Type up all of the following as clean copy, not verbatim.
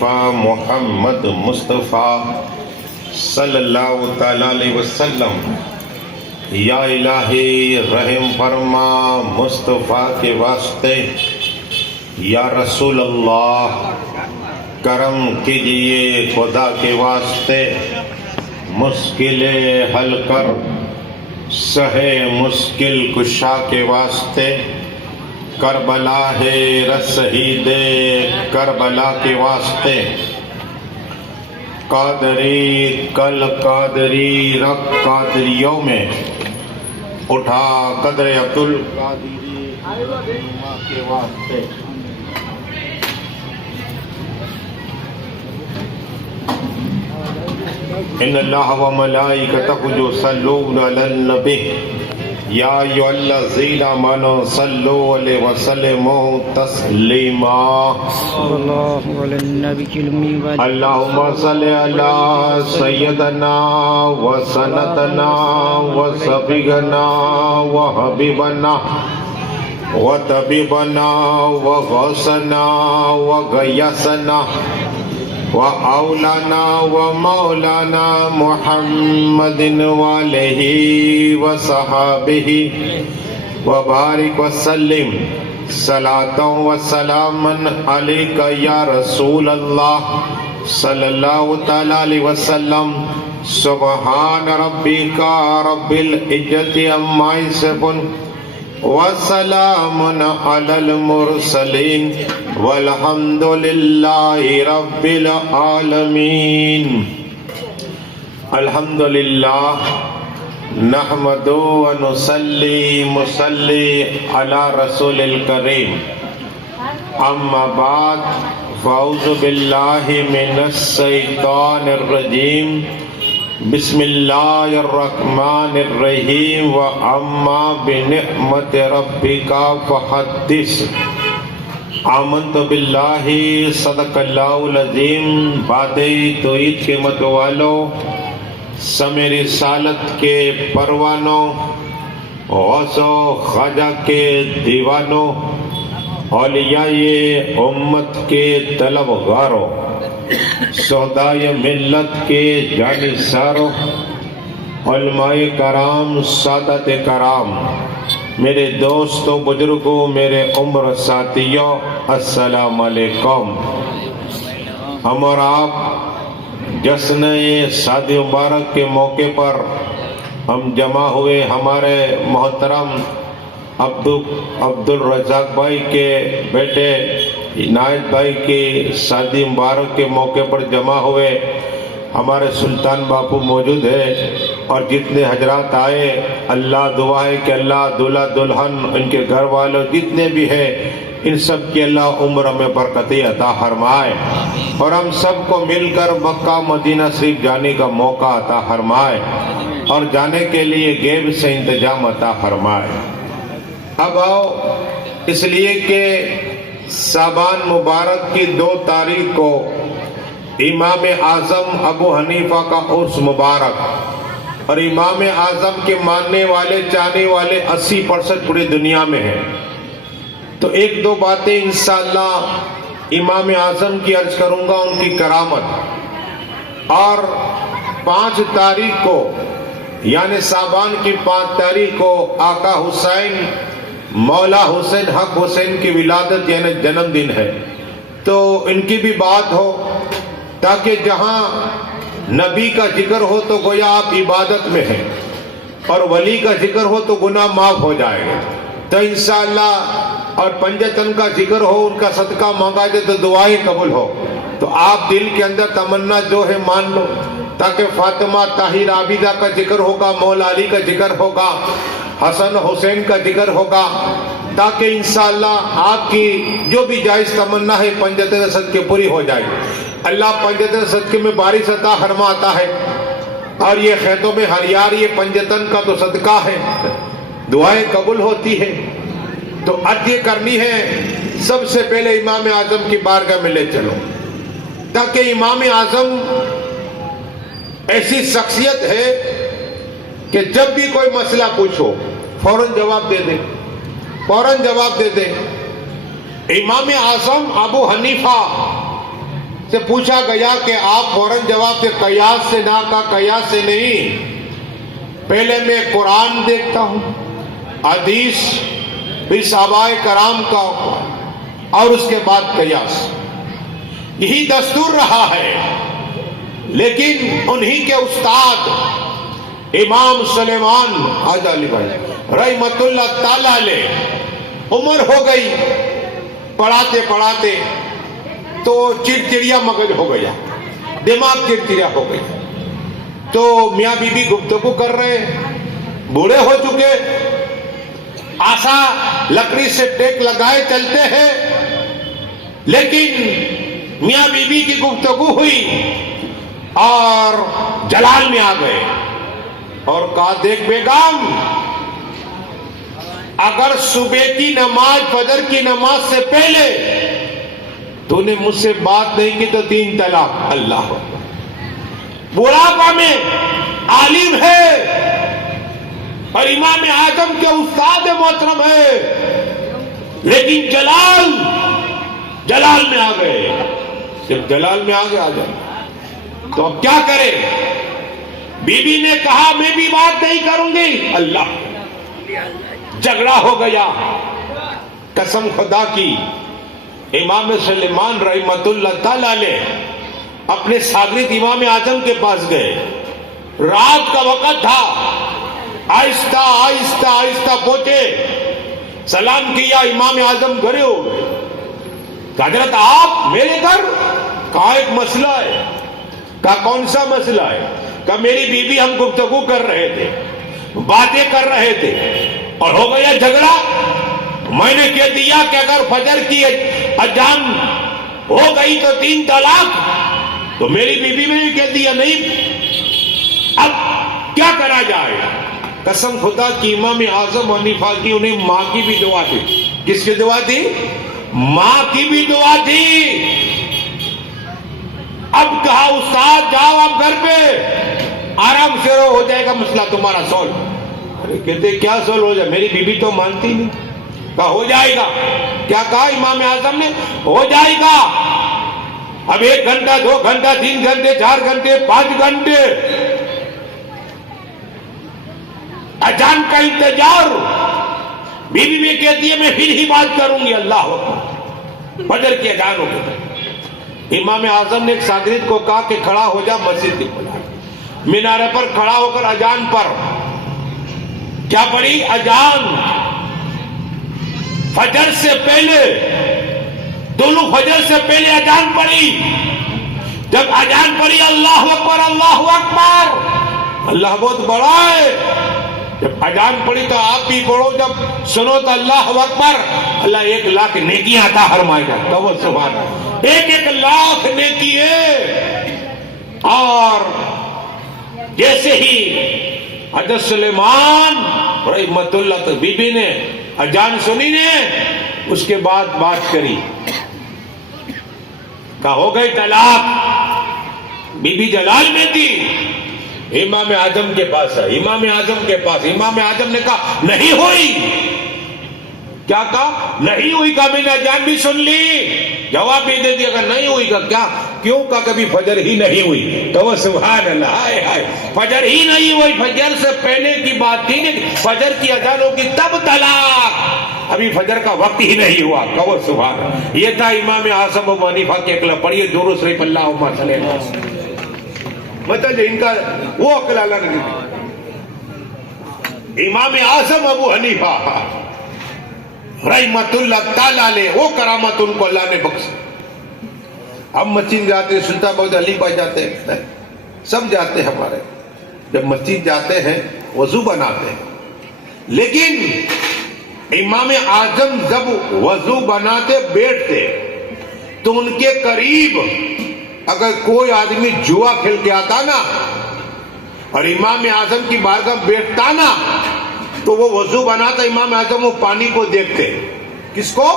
محمد مصطفیٰ صلی اللہ تعالیٰ علیہ وسلم، یا الہی رحم فرما مصطفیٰ کے واسطے، یا رسول اللہ کرم کیجئے خدا کے واسطے، مشکلیں حل کر سہے مشکل کشا کے واسطے، کربلا ہے رسید کربلا کے واسطے، قادری کل قادری رق قادریوں میں اٹھا قدر عبد القادری کے واسطے۔ ان اللہ و ملائکتہ یصلون علی النبی یا ایھا الذین آمنوا صلوا علیہ وسلموا تسلیما۔ اللہم صلی علی سیدنا و سندنا و شفیعنا و حبیبنا و طبیبنا و غوثنا و غیاثنا و اولانا و مولانا محمد وآلہ و صحابہ و بارک وسلم صلاۃ و سلاما علیک یا رسول اللہ صلی اللہ تعالیٰ علیہ وسلم۔ سبحان ربک رب العزت عما یصفون وسلام علی المرسلین والحمد للہ رب العالمین۔ الحمدللہ نحمد و نصلی علی رسول الکریم، اما بعد فاعوذ باللہ من الشیطان الرجیم، بسم اللہ الرحمن الرحیم، واما بنعمت ربک فحدث۔ آمنت باللہ، صدق اللہ العظیم۔ باد توحید کے مت والو، سمع رسالت کے پروانوں، غوث و خواجہ کے دیوانوں، اولیاء امت کے طلبگاروں، سودائے ملت کے جانثاروں، علماء کرام، سادات کرام، میرے دوستوں، بزرگوں، میرے عمر ساتھیوں، السلام علیکم۔ ہم اور آپ جشن شادی مبارک کے موقع پر ہم جمع ہوئے، ہمارے محترم عبد الرزاق بھائی کے بیٹے عنایت بھائی کی شادی مبارک کے موقع پر جمع ہوئے۔ ہمارے سلطان باپو موجود ہے اور جتنے حضرات آئے، اللہ دعا ہے کہ اللہ دلہا دلہن، ان کے گھر والوں جتنے بھی ہیں، ان سب کی اللہ عمر میں برکتیں عطا فرمائے، اور ہم سب کو مل کر مکہ مدینہ شریف جانے کا موقع عطا فرمائے، اور جانے کے لیے غیب سے انتظام عطا فرمائے۔ اب آؤ، اس لیے کہ شعبان مبارک کی 2 تاریخ کو امام اعظم ابو حنیفہ کا عرس مبارک، اور امام اعظم کے ماننے والے چاہنے والے 80% پوری دنیا میں ہیں۔ تو 1-2 باتیں انشاءاللہ امام اعظم کی عرض کروں گا، ان کی کرامت۔ اور 5 تاریخ کو یعنی شعبان کی 5 تاریخ کو آقا حسین مولا حسین حق حسین کی ولادت یعنی جنم دن ہے، تو ان کی بھی بات ہو، تاکہ جہاں نبی کا ذکر ہو تو گویا آپ عبادت میں ہیں، اور ولی کا ذکر ہو تو گناہ معاف ہو جائے گا، تو انشاءاللہ، اور پنجتن کا ذکر ہو، ان کا صدقہ مانگا جائے تو دعائیں قبول ہو، تو آپ دل کے اندر تمنا جو ہے مان لو، تاکہ فاطمہ طاہر عابدہ کا ذکر ہوگا، مولا علی کا ذکر ہوگا، حسن حسین کا ذکر ہوگا، تاکہ انشاءاللہ آپ کی جو بھی جائز تمنا ہے پنجتن صدقے پوری ہو جائے۔ اللہ پنجتن صدقے میں بارش عطا فرماتا ہے، اور یہ خیتوں میں ہریار، یہ پنجتن کا تو صدقہ ہے، دعائیں قبول ہوتی ہے۔ تو عرض یہ کرنی ہے، سب سے پہلے امام اعظم کی بارگاہ میں لے چلو، تاکہ امام اعظم ایسی شخصیت ہے کہ جب بھی کوئی مسئلہ پوچھو فوراً جواب دے دے، فوراً جواب دے دے۔ امام اعظم ابو حنیفہ سے پوچھا گیا کہ آپ فوراً جواب دے قیاس سے نہ کا قیاس سے نہیں، پہلے میں قرآن دیکھتا ہوں، حدیث، پھر صحابہ کرام کا، اور اس کے بعد قیاس. یہی دستور رہا ہے. لیکن انہی کے استاد امام سلیمان حاج علی بھائی رحمت اللہ تعالی علیہ، عمر ہو گئی، پڑھاتے پڑھاتے تو چڑچڑیا مغز ہو گیا، دماغ چڑچڑیا ہو گئی. تو میاں بی بی گفتگو کر رہے، بوڑھے ہو چکے، آسا لکڑی سے ٹیک لگائے چلتے ہیں، لیکن میاں بی بی کی گفتگو ہوئی اور جلال میں آ گئے اور کہا دیکھ بیگم، اگر صبح کی نماز فجر کی نماز سے پہلے تو نے مجھ سے بات نہیں کی تو 3 طلاق. اللہ بڑھاپا میں عالم ہے اور امام اعظم کے استاد محترم ہے، لیکن جلال میں آ گئے. جب جلال میں آ جائے تو اب کیا کرے؟ بی بی نے کہا میں بھی بات نہیں کروں گی. اللہ، جھگڑا ہو گیا. قسم خدا کی، امام سلیمان رحمت اللہ تعالی علیہ اپنے شاگرد امام اعظم کے پاس گئے. رات کا وقت تھا. آہستہ آہستہ آہستہ پہنچے، سلام کیا. امام اعظم گھر ہو گئے. حضرت آپ میرے گھر؟ کہا ایک مسئلہ ہے. کہا کون سا مسئلہ ہے؟ کہا میری بیوی ہم گفتگو کر رہے تھے، باتیں کر رہے تھے اور ہو گیا جھگڑا. میں نے کہہ دیا کہ اگر فجر کی اذان ہو گئی تو 3 طلاق. تو میری بیوی نے بھی کہہ دیا نہیں. اب کیا کرا جائے؟ قسم خدا کی امام اعظم حنیفہ کی انہیں ماں کی بھی دعا تھی. کس کی دعا تھی؟ ماں کی بھی دعا تھی. اب کہا استاد جاؤ آپ گھر پہ، آرام سے رہو، ہو جائے گا مسئلہ تمہارا سولو. ارے کہتے کیا سولو ہو جائے؟ میری بیوی تو مانتی نہیں. کہا ہو جائے گا. کیا کہا امام اعظم نے؟ ہو جائے گا. اب 1 گھنٹہ 2 گھنٹہ 3 گھنٹے 4 گھنٹے 5 گھنٹے اذان کا انتظار. بیوی بھی کہتی ہے میں پھر ہی بات کروں گی. اللہ اکبر، فجر کی اذان ہو گئی. امام اعظم نے ایک شاگرد کو کہا کہ کھڑا ہو جا، مسجد مینارے پر کھڑا ہو کر اذان پر کیا پڑھی؟ اذان فجر سے پہلے، دونوں فجر سے پہلے اذان پڑھی. جب اذان پڑھی اللہ اکبر اللہ اکبر، اللہ بہت بڑا ہے. جب اذان پڑھی تو آپ بھی پڑھو، جب سنو تو اللہ اکبر. اللہ 1 لاکھ نیکیاں عطا فرمائے گا. تو سبحان اللہ، 1 لاکھ نیکی ہے. اور جیسے ہی حضرت سلیمان رحمت اللہ تو بی بی نے اذان سنی نے، اس کے بعد بات کری، کہا ہو گئی طلاق. بی بی جلال میں تھی، امام اعظم کے پاس ہے. امام اعظم کے پاس امام اعظم نے کہا نہیں ہوئی. کیا کہا؟ نہیں ہوئی. کہا میں نے اذان بھی سن لی. جواب بھی دے دیا کہ نہیں ہوئی. کا کیا کیوں؟ کہا کبھی فجر ہی نہیں ہوئی. تو وہ سبحان اللہ، ہائے ہائے، فجر ہی نہیں ہوئی. فجر سے پہلے کی بات تھی کہ فجر کی اذان ہوگی تب طلاق، ابھی فجر کا وقت ہی نہیں ہوا. کہو سبحان اللہ. یہ تھا امام اعظم ابو حنیفہ کے عقل. پڑھیے درود شریف اللہم صلی اللہ علیہ وسلم. مطلب ان کا وہ عقل الگ نہیں. امام اعظم ابو حنیفہ رحمت اللہ تعالی علیہ، وہ کرامت ان کو اللہ نے بخشی. ہم مسجد جاتے ہیں، سلطان بہت علی پاس جاتے ہیں، سب جاتے ہیں. ہمارے جب مسجد جاتے ہیں وضو بناتے ہیں، لیکن امام اعظم جب وضو بناتے بیٹھتے تو ان کے قریب اگر کوئی آدمی جوا کھیل کے آتا نا اور امام اعظم کی بارگاہ بیٹھتا نا تو وہ وضو بناتا. امام اعظم وہ پانی کو دیکھتے. کس کو؟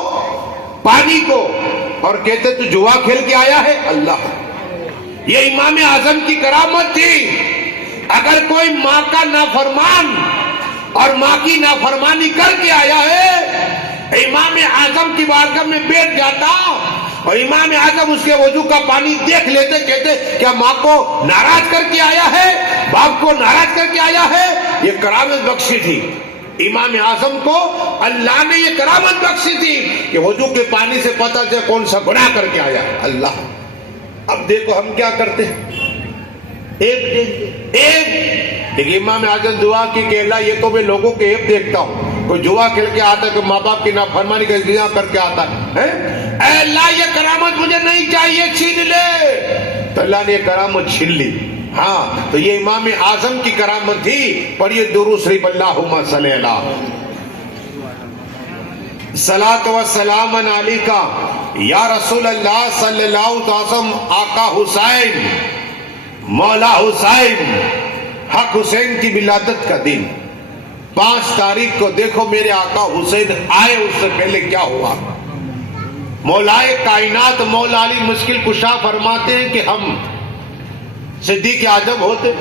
پانی کو. اور کہتے تو جوا کھیل کے آیا ہے. اللہ، یہ امام اعظم کی کرامت تھی. اگر کوئی ماں کا نافرمان اور ماں کی نافرمانی کر کے آیا ہے، امام اعظم کی بارگاہ میں بیٹھ جاتا اور امام اعظم اس کے وضو کا پانی دیکھ لیتے، کہتے کیا ماں کو ناراض کر کے آیا ہے، باپ کو ناراض کر کے آیا ہے؟ یہ کرامت بخشی تھی امام اعظم کو، اللہ نے یہ کرامت بخشی تھی کہ وضو کے پانی سے پتہ چلے کون سا گناہ کر کے آیا اللہ۔ اب دیکھو ہم کیا کرتے ہیں، ایک امام اعظم دعا کی کہ اللہ یہ تو میں لوگوں کے ایپ دیکھتا ہوں، کوئی جوا کھیل کے آتا ہے، کوئی ماں باپ کی نافرمانی کا اجتناب کر کے آتا ہے، اے اللہ یہ کرامت مجھے نہیں چاہیے، چھین لے، تو اللہ نے یہ کرامت چھین لی۔ ہاں تو یہ امام اعظم کی کرامت تھی۔ پڑھیے درود شریف، اللہم صلی علی صلاۃ و سلام علیکہ یا رسول اللہ صلی اللہ علیہ وسلم، آقا حسین، مولا حسین، حق حسین کی ولادت کا دن 5 تاریخ کو دیکھو میرے آقا حسین آئے، اس سے پہلے کیا ہوا؟ مولائے کائنات مولا علی مشکل کشا فرماتے ہیں کہ ہم صدیق اعظم ہوتے،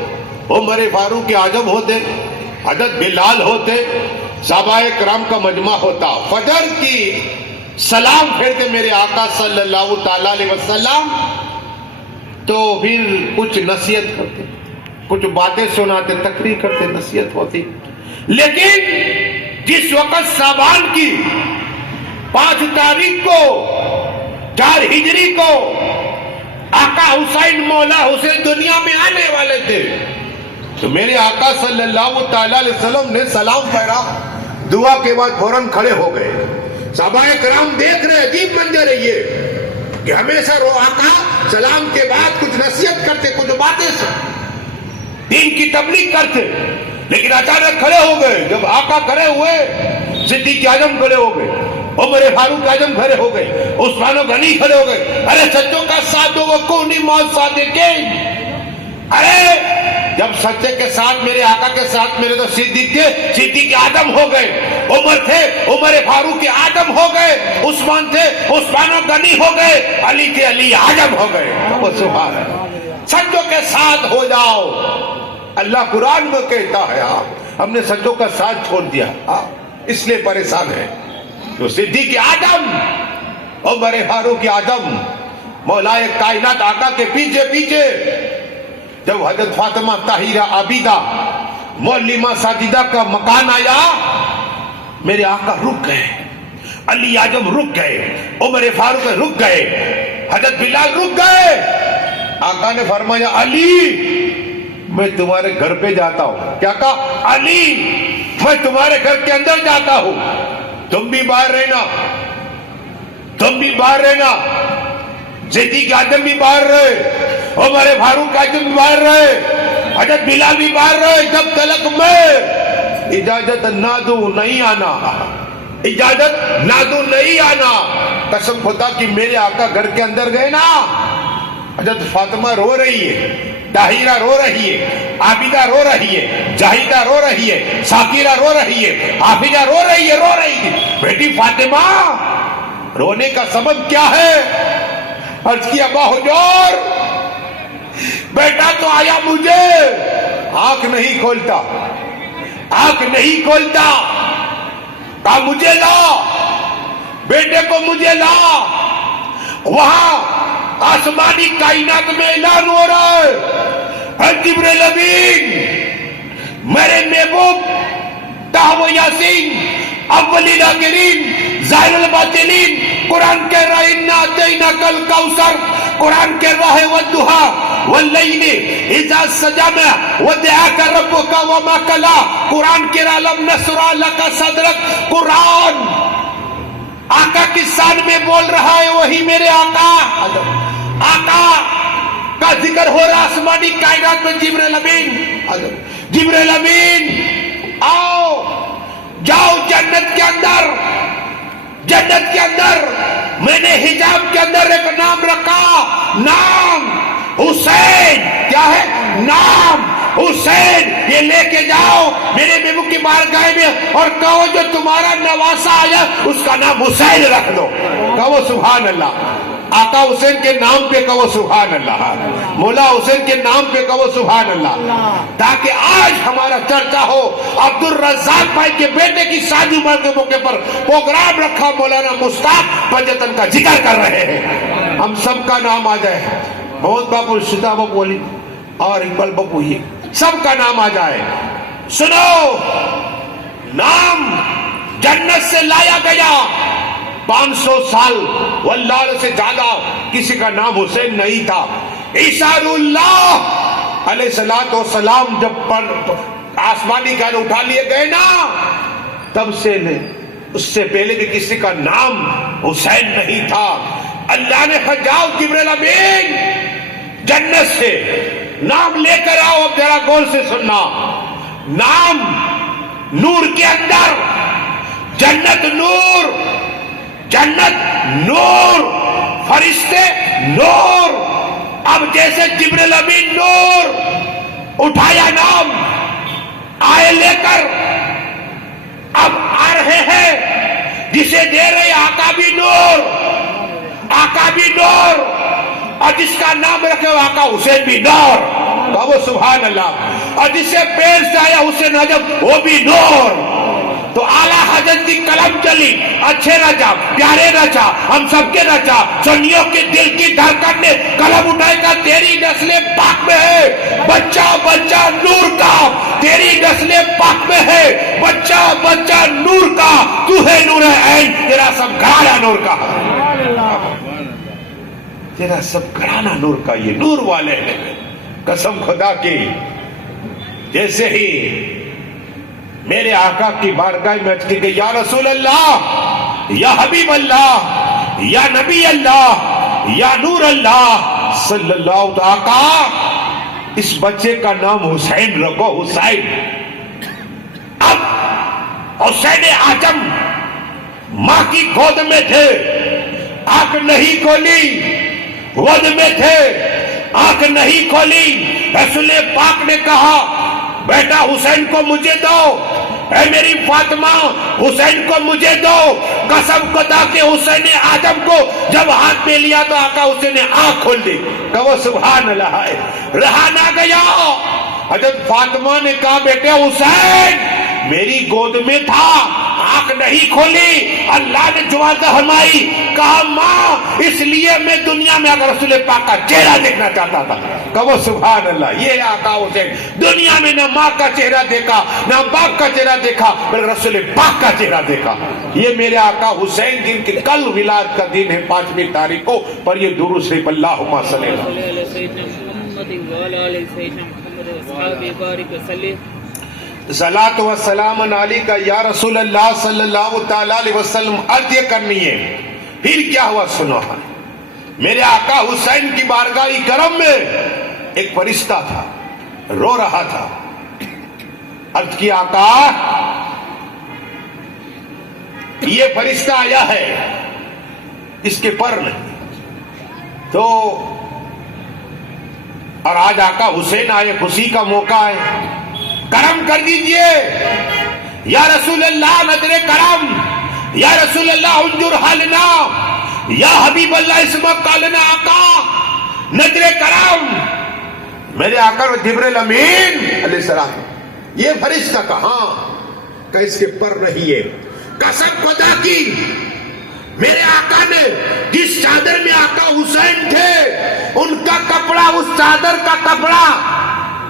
عمر فاروق اعظم ہوتے، حضرت بلال ہوتے، صحابہ کرام کا مجمع ہوتا، فجر کی سلام پھیرتے میرے آقا صلی اللہ تعالی علیہ وسلم، تو پھر کچھ نصیحت کرتے، کچھ باتیں سناتے، تقریر کرتے، نصیحت ہوتی۔ لیکن جس وقت شعبان کی 5 تاریخ کو 4 ہجری کو آقا حسین مولا حسین دنیا میں آنے والے تھے، تو میرے آقا صلی اللہ تعالی علیہ وسلم نے سلام پھیرا، دعا کے بعد فوراً کھڑے ہو گئے۔ صحابہ کرام دیکھ رہے، عجیب منظر ہے یہ کہ ہمیشہ آقا سلام کے بعد کچھ نصیحت کرتے، کچھ باتیں دین کی تبلیغ کرتے، لیکن اچانک کھڑے ہو گئے۔ جب آقا کھڑے ہوئے، صدیق اعظم کھڑے ہو گئے، عمر فاروق اعظم کھڑے ہو گئے، عثمان غنی کھڑے ہو گئے۔ ارے سچوں کا ساتھ دو، وکونی مع الصادقین۔ ارے جب سچے کے ساتھ میرے آقا کے ساتھ میرے تو صدیق تھے، صدیق اعظم ہو گئے، عمر تھے، عمر فاروق اعظم ہو گئے، عثمان تھے، عثمان غنی ہو گئے، علی تھے، علی اعظم ہو گئے۔ وہ سبحان اللہ، سچوں کے ساتھ ہو جاؤ، اللہ قرآن میں کہتا ہے۔ ہم نے سچوں کا ساتھ چھوڑ دیا، اس لیے پریشان ہے۔ تو صدیق اعظم، عمر فاروق اعظم، مولائے کائنات آقا کے پیچھے پیچھے جب حضرت فاطمہ طاہرہ عابدہ معلمہ ساجدہ کا مکان آیا، میرے آقا رک گئے، علی اعظم رک گئے، عمر فاروق رک گئے، حضرت بلال رک گئے۔ آقا نے فرمایا علی میں تمہارے گھر پہ جاتا ہوں۔ کیا کہا؟ علی میں تمہارے گھر کے اندر جاتا ہوں، تم بھی باہر رہنا، تم بھی باہر رہنا۔ صدیق اعظم بھی باہر رہے، عمر فاروق اعظم بھی باہر رہے، حضرت بلال بھی باہر رہے، جب تلک میں اجازت نہ دوں نہیں آنا، اجازت نہ دوں نہیں آنا۔ قسم خدا کہ میرے آقا گھر کے اندر گئے نا، حضرت فاطمہ رو رہی ہے، طاہرہ رو رہی ہے، عابدہ رو رہی ہے، جاہدہ رو رہی ہے، شاکرہ رو رہی ہے، حافظہ رو رہی ہے، رو رہی تھی۔ بیٹی فاطمہ رونے کا سبب کیا ہے؟ عرض کیا ابا حجور بیٹا تو آیا مجھے آنکھ نہیں کھولتا، آنکھ نہیں کھولتا، کہا مجھے لا، بیٹے کو مجھے لا۔ وہاں آسمانی کائنات میں اعلان ہو رہا ہے، اے جبریل امین میرے محبوب تہو یاسین اولین آخرین ظاہر الباطنین، قرآن کہہ رہا ہے انا اعطیناک الکوثر، قرآن کہہ رہا ہے والضحیٰ واللیل اذا سجی ودعاک ربک وما کلا، قرآن کہہ رہا لم نشرح لک صدرک۔ قرآن آقا کی شان میں بول رہا ہے، وہی میرے آقا، آقا کا ذکر ہو رہا آسمانی کائنات میں۔ جبریل امین، جبریل امین آؤ، جاؤ جنت کے اندر، جنت کے اندر میں نے حجاب کے اندر ایک نام رکھا، نام حسین۔ کیا ہے؟ نام حسین۔ یہ لے کے جاؤ میرے محبوب کی بارگاہ میں اور کہو جو تمہارا نواسا آیا اس کا نام حسین رکھ دو۔ کہو سبحان اللہ، آقا حسین کے نام پہ کہو سبحان اللہ، مولا حسین کے نام پہ کہو سبحان اللہ، تاکہ آج ہمارا چرچا ہو۔ عبد الرزاق بھائی کے بیٹے کی شادی کے موقع پر پروگرام رکھا، مولانا مشتاق پنجتن کا ذکر کر رہے ہیں۔ ہم سب کا نام آ جائے، محمد باپو، شتا باپو علی اور اقبال باپو، یہ سب کا نام آ جائے. سنو، نام جنت سے لایا گیا. 500 سال واللہ سے زیادہ کسی کا نام حسین نہیں تھا. عیسیٰ اللہ علیہ السلام جب آسمانی کان اٹھا لیے گئے نا، تب سے اس سے پہلے بھی کسی کا نام حسین نہیں تھا. اللہ نے کہا جاؤ جبرائیل امین جنت سے نام لے کر آؤ. اب ذرا غور سے سننا، نام نور کے اندر، جنت نور، جنت نور، فرشتے نور. اب جیسے جبرائیل امین نور اٹھایا نام آئے لے کر، اب آ رہے ہیں جسے دے رہے آقا بھی نور، آقا بھی نور، اور جس کا نام رکھے آقا حسین بھی نور. کہو سبحان اللہ. اور جسے پیر سے آیا حسین عجب وہ بھی نور. تو اعلیٰ حضرت کی قلم چلی، اچھے رچا، پیارے رچا، ہم سب کے رچا، سنیوں کے دل کی دھڑکن نے قلم اٹھائے گا. تیری نسل پاک میں ہے بچہ بچہ نور کا، تیری نسل پاک میں ہے بچہ بچہ نور کا. تو ہے نور عین، تیرا سب گھرانا نور کا، تیرا سب گھرانا نور کا. یہ نور والے ہیں. قسم خدا کی، جیسے ہی میرے آقا کی بارگاہ میں عرض کی گئی یا رسول اللہ، یا حبیب اللہ، یا نبی اللہ، یا نور اللہ صلی اللہ. آقا اس بچے کا نام حسین رکھو، حسین. اب حسین اعظم ماں کی گود میں تھے، آنکھ نہیں کھولی، گود میں تھے، آنکھ نہیں کھولی. رسول پاک نے کہا بیٹا حسین کو مجھے دو، اے میری فاطمہ حسین کو مجھے دو. قسم خدا کے حسین اعظم کو جب ہاتھ میں لیا تو آقا حسین نے آنکھ کھول دی. کہو سبحان اللہ. رہا نہ گیا. حضرت فاطمہ نے کہا بیٹے حسین میری گود میں تھا، آنکھ نہیں کھولی. اللہ نے جواب فرمائی، کہا ماں اس لیے میں دنیا میں اگر رسول پاک کا چہرہ دیکھنا چاہتا تھا. کہو سبحان اللہ. یہ آقا حسین دنیا میں نہ ماں کا چہرہ دیکھا نہ باپ کا چہرہ دیکھا، بلکہ رسول پاک کا چہرہ دیکھا. یہ میرے آقا حسین جن کی کل ولادت کا دن ہے 5 تاریخ کو، پر یہ درود شریف اللہم صلی صلاۃ و سلام علیکہ یا رسول اللہ صلی اللہ تعالی علیہ وسلم. عرض یہ کرنی ہے پھر کیا ہوا سنو. میرے آقا حسین کی بارگاہ کرم میں ایک فرشتہ تھا، رو رہا تھا. عرض کی آقا یہ فرشتہ آیا ہے، اس کے پر نہیں تو، اور آج آقا حسین آئے، خوشی کا موقع ہے، کرم کر دیجئے یا رسول اللہ، نظر کرم یا رسول اللہ انظر حالنا، یا حبیب اللہ اسمک قالنا. آقا نظر کرم. میرے آقا جبرائیل امین علیہ السلام یہ فرشتہ کہاں کہ اس کے پر نہیں ہے. قسم خدا کی میرے آقا نے جس چادر میں آقا حسین تھے ان کا کپڑا، اس چادر کا کپڑا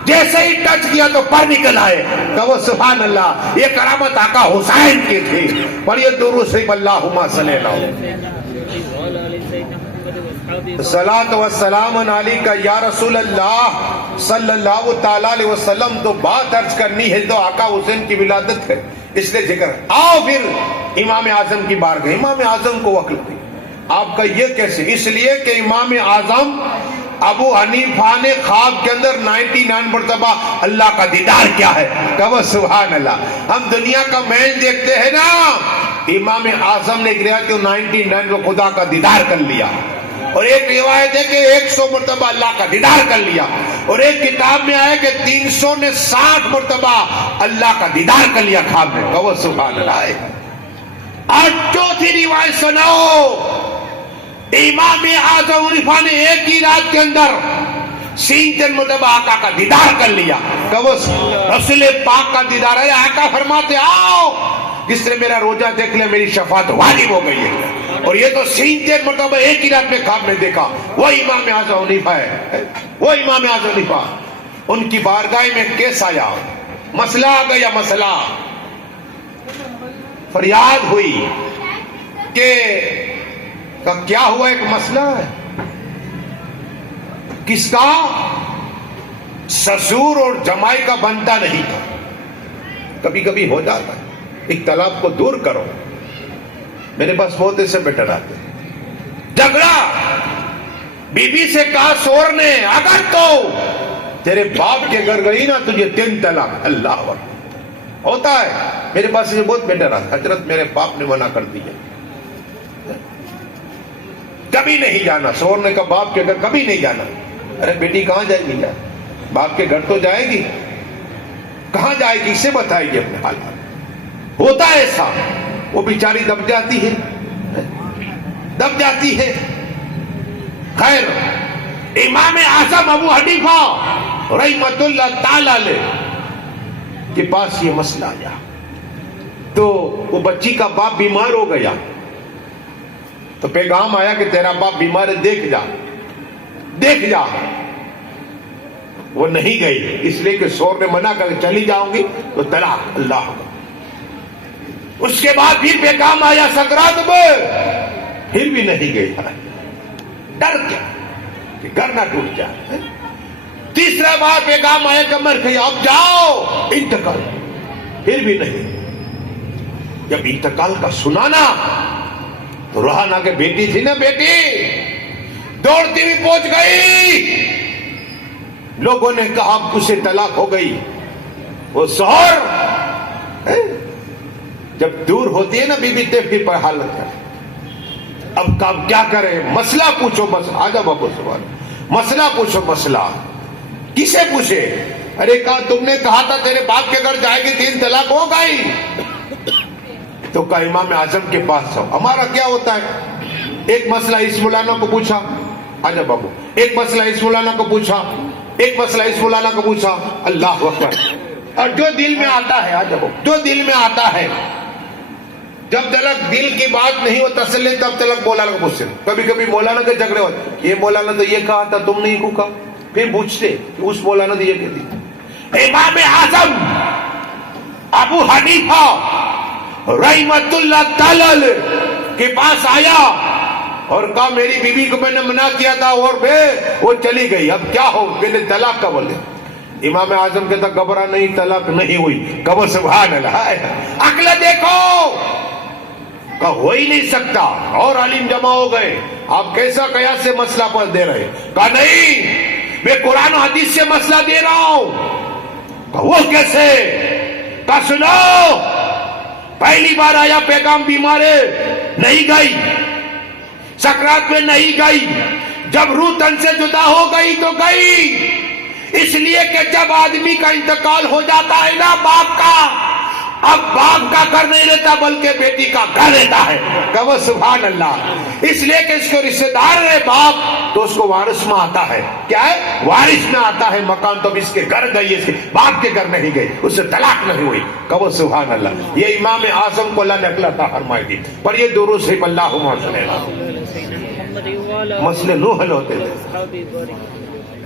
جیسے ہی ٹچ کیا تو پر نکل آئے. کہو سبحان اللہ. یہ کرامت آقا حسین کی تھی. پر یہ درود شریف اللہم صلی اللہ صلاۃ و سلام علیکہ یا رسول اللہ صلی اللہ تعالی علیہ وسلم. تو بات عرض کرنی ہے تو آقا حسین کی ولادت ہے، اس لیے ذکر. آؤ پھر امام اعظم کی بارگاہ. امام اعظم کو وقت دی. آپ کا یہ کیسے؟ اس لیے کہ امام اعظم ابو حنیفہ نے خواب کے اندر 99 مرتبہ اللہ کا دیدار کیا ہے. کہو سبحان اللہ. ہم دنیا کا میچ دیکھتے ہیں نا، امام اعظم نے کہا کہ 99 کو خدا کا دیدار کر لیا. اور ایک روایت ہے کہ 100 مرتبہ اللہ کا دیدار کر لیا. اور ایک کتاب میں آیا کہ 360 مرتبہ اللہ کا دیدار کر لیا خواب میں. کہو سبحان اللہ. اور چوتھی روایت سناؤ، امام اعظم حنیفہ نے ایک ہی رات کے اندر 3 مرتبہ آقا کا دیدار کر لیا. کہو رسول پاک کا دیدار ہے. آقا فرماتے آؤ جس نے میرا روزہ دیکھ لیا میری شفاعت واجب ہو گئی ہے. اور یہ تو 3 مرتبہ ایک ہی رات میں خواب میں دیکھا. وہ امام اعظم حنیفہ ہے, وہ امام اعظم حنیفہ. ان کی بارگاہ میں کیس آیا, مسئلہ آ گیا, مسئلہ فریاد ہوئی کہ کیا ہوا, ایک مسئلہ ہے. کس کا؟ سسور اور جمائی کا بنتا نہیں تھا. کبھی کبھی ہو جاتا ہے, اختلاف کو دور کرو. میرے پاس بہت ایسے بیٹر آتے ہیں. جھگڑا, بی بی سے کہا سور نے, اگر تو تیرے باپ کے گھر گئی نا تجھے 3 طلاق. اللہ اکبر, ہوتا ہے. میرے پاس یہ بہت بیٹر آتا, حضرت میرے باپ نے منع کر دیا, کبھی نہیں جانا. سور نے کہا باپ کے گھر کبھی نہیں جانا. ارے بیٹی کہاں جائے گی یار, باپ کے گھر تو جائے گی, کہاں جائے گی, اسے بتائے گی اپنے حالات. ہوتا ہے ایسا, وہ بیچاری دب جاتی ہے, دب جاتی ہے. خیر, امام اعظم ابو حنیفہ رحمۃ اللہ تعالی علیہ کے پاس یہ مسئلہ آیا. تو وہ بچی کا باپ بیمار ہو گیا, تو پیغام آیا کہ تیرا باپ بیمار ہے, دیکھ جا, دیکھ جا. وہ نہیں گئی, اس لیے کہ سور نے منع کر چلی جاؤں گی تو طلاق. اللہ. اس کے بعد پھر پیغام آیا سکرات میں, پھر بھی نہیں گئی. ڈر کیا کہ گھر نہ ٹوٹ جائے. تیسرا بار پیغام آیا کہ مر گئی, اب جاؤ انتقال, پھر بھی نہیں. جب انتقال کا سنانا تو رہا نہ کہ بیٹی تھی نا, بیٹی دوڑتی ہوئی پہنچ گئی. لوگوں نے کہا اب اسے طلاق ہو گئی. وہ شوہر جب دور ہوتی ہے نا بیوی پھر پر حالت ہے. اب کام کیا کرے, مسئلہ پوچھو. بس آجا بابو سوال, مسئلہ پوچھو. مسئلہ کسے پوچھے؟ ارے کہا تم نے کہا تھا تیرے باپ کے گھر جائے گی 3 طلاق ہو گئی. تو کہا امام اعظم کے پاس جاؤ. ہمارا کیا ہوتا ہے, ایک مسئلہ اس مولانا کو پوچھا, آجا بابو, ایک مسئلہ اس مولانا کو پوچھا, ایک مسئلہ اس مولانا کو پوچھا. اللہ اکبر. اور جو دل میں آتا ہے, آجا بابو, جو دل میں آتا ہے. جب تلک دل کی بات نہیں ہو تسلی, تب تلک مولانا کو پوچھتے. کبھی کبھی مولانا کے جھگڑے ہوتے, یہ مولانا تو یہ کہا تھا تم نہیں کو کہا, پھر پوچھتے اس مولانا تو یہ کہتی. امام اعظم ابو حنیفہ رحمۃ اللہ تعالی کے پاس آیا اور کہا میری بیوی کو میں نے منع کیا تھا اور وہ چلی گئی, اب کیا ہو, میں نے طلاق کا بولے. امام اعظم کہتا گھبرا نہیں, طلاق نہیں ہوئی. کہو سبحان اللہ. عقل دیکھو, کہ ہو ہی نہیں سکتا. اور عالم جمع ہو گئے, آپ کیسا قیاس سے مسئلہ پر دے رہے. کہا نہیں, میں قرآن و حدیث سے مسئلہ دے رہا ہوں. کہا وہ کیسے؟ کہا سنو, پہلی بار آیا پیغام بیمار ہے, نہیں گئی. سکرات میں نہیں گئی. جب روح تن سے جدا ہو گئی تو گئی. اس لیے کہ جب آدمی کا انتقال ہو جاتا ہے نا باپ کا, اب باپ کا گھر نہیں رہتا بلکہ بیٹی کا گھر رہتا ہے. کہو سبحان اللہ. اس لیے کہ اس کو رشتہ دار ہے باپ, تو اس کو وارث میں آتا ہے. کیا ہے؟ وارث میں آتا ہے مکان. تو اب اس کے گھر گئی, اس کے باپ کے گھر نہیں گئی, اس سے طلاق نہیں ہوئی. کہو سبحان اللہ. یہ امام اعظم کو اللہ نے عقل عطا فرمائی دی. پر یہ درود سے اللہم صلی اللہ, مسئلے نو حل ہوتے تھے.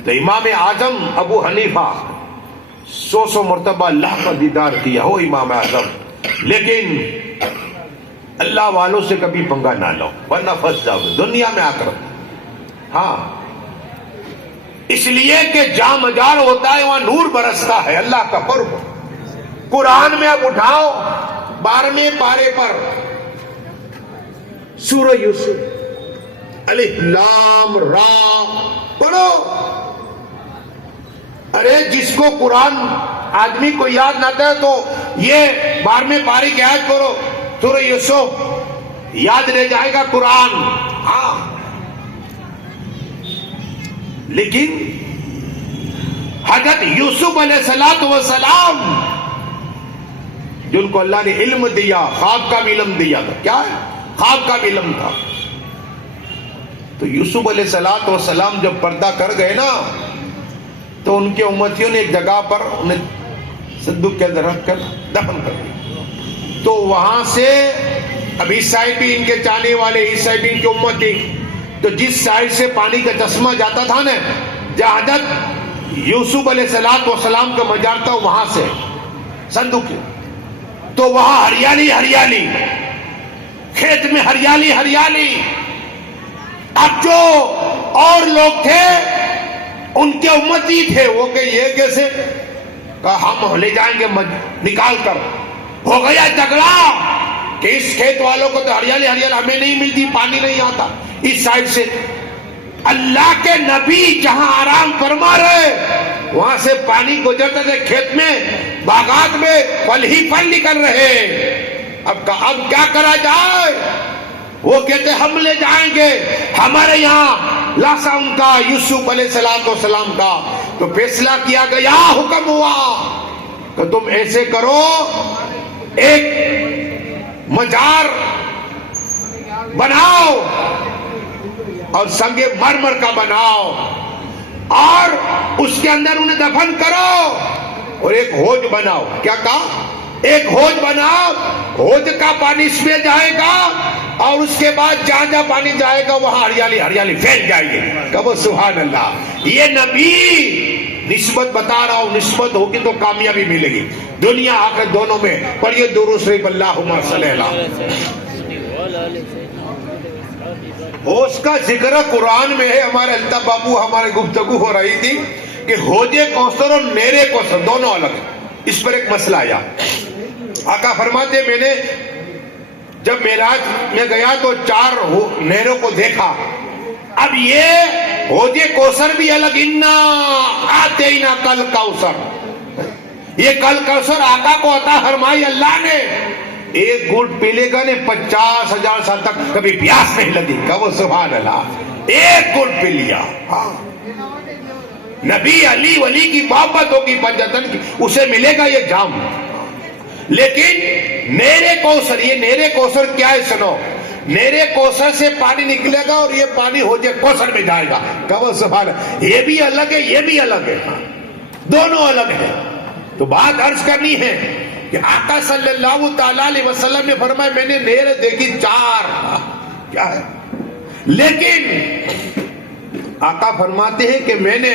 تو امام اعظم ابو حنیفہ 100 مرتبہ اللہ کا دیدار کیا ہو امام اعظم, لیکن اللہ والوں سے کبھی پنگا نہ لو ورنہ پھنس جاؤ دنیا میں آ کر. ہاں, اس لیے کہ جہاں مجال ہوتا ہے وہاں نور برستا ہے, اللہ کا قرب. قرآن میں اب اٹھاؤ 12ویں پارے پر سورہ یوسف, الف لام را پڑھو. ارے جس کو قرآن آدمی کو یاد نہ آتا ہے تو یہ 12ویں پارے کی آیت پڑھو, سورہ یوسف, یاد رہ جائے گا قرآن. ہاں, لیکن حضرت یوسف علیہ السلام جن کو اللہ نے علم دیا, خواب کا بھی علم دیا تھا. کیا ہے؟ خواب کا بھی علم تھا. تو یوسف علیہ السلام جب پردہ کر گئے نا, تو ان کے امتیوں نے ایک جگہ پر انہیں صندوق کے اندر رکھ کر دفن کر دیا. تو وہاں سے اب اس سائڈ بھی ان کے چاہنے والے، اس سائڈ بھی ان کی امت تھی، تو جس سائڈ سے پانی کا چشمہ جاتا تھا نا، جہاں حضرت یوسف علیہ السلام کا مزار تھا، وہاں سے صندوق، تو وہاں ہریالی ہریالی، کھیت میں ہریالی ہریالی۔ اب جو اور لوگ تھے ان کے امتی تھے، وہ کہ یہ کیسے، کہا ہم لے جائیں گے نکال کر۔ ہو گیا جھگڑا کہ اس کھیت والوں کو تو ہریالی ہریالی ہمیں نہیں ملتی، پانی نہیں آتا اس سائڈ سے۔ اللہ کے نبی جہاں آرام فرما رہے وہاں سے پانی گزرتے تھے، کھیت میں باغات میں پھل ہی پھل نکل رہے۔ اب کیا کرا جائے؟ وہ کہتے ہم لے جائیں گے، ہمارے یہاں لاشا ان کا، یوسف علیہ السلام کا۔ تو فیصلہ کیا گیا، حکم ہوا کہ تم ایسے کرو، ایک مزار بناؤ اور سنگے مرمر کا بناؤ، اور اس کے اندر انہیں دفن کرو، اور ایک ہوج بناؤ۔ کیا کہا؟ ایک ہوج بناؤ، ہوج کا پانی اس میں جائے گا، اور اس کے بعد جہاں جہاں پانی جائے گا وہاں ہریالی ہریالی پھیل جائے گی۔ کہو سبحان اللہ۔ یہ نبی نسبت بتا رہا ہوں، نسبت ہوگی تو کامیابی ملے گی دنیا آخرت دونوں میں۔ پڑھیے درود شریف، اللہم صلی اللہ۔ ہوش کا ذکر قرآن میں ہے۔ ہمارے الطاف بابو ہمارے گفتگو ہو رہی تھی کہ ہوجے کوثر اور نیرے کوثر دونوں الگ ہیں۔ اس پر ایک مسئلہ آیا، آقا فرماتے میں نے جب معراج میں گیا تو 4 نہروں کو دیکھا۔ اب یہ ہوجے کوثر بھی الگ، انا آتینا کل کوثر، یہ کل کوثر آقا کو عطا فرمائی اللہ نے۔ ایک گھونٹ پی لے گا نے 50,000 سال تک کبھی پیاس نہیں لگی۔ کہو سبحان اللہ۔ ایک گھونٹ پی لیا، نبی علی ولی کی محبت ہوگی پنجتن کی، اسے ملے گا یہ جام۔ لیکن نیرے کوثر، یہ نیرے کوثر کیا ہے سنو، نیرے کوثر سے پانی نکلے گا اور یہ پانی ہوجے کوثر میں جائے گا۔ کہو سبحان اللہ۔ یہ بھی الگ ہے، یہ بھی الگ ہے، دونوں الگ ہیں۔ تو بات عرض کرنی ہے کہ آقا صلی اللہ تعالیٰ علیہ وسلم نے فرمایا میں نے نہریں دیکھی 4، کیا ہے، لیکن آقا فرماتے ہیں کہ میں نے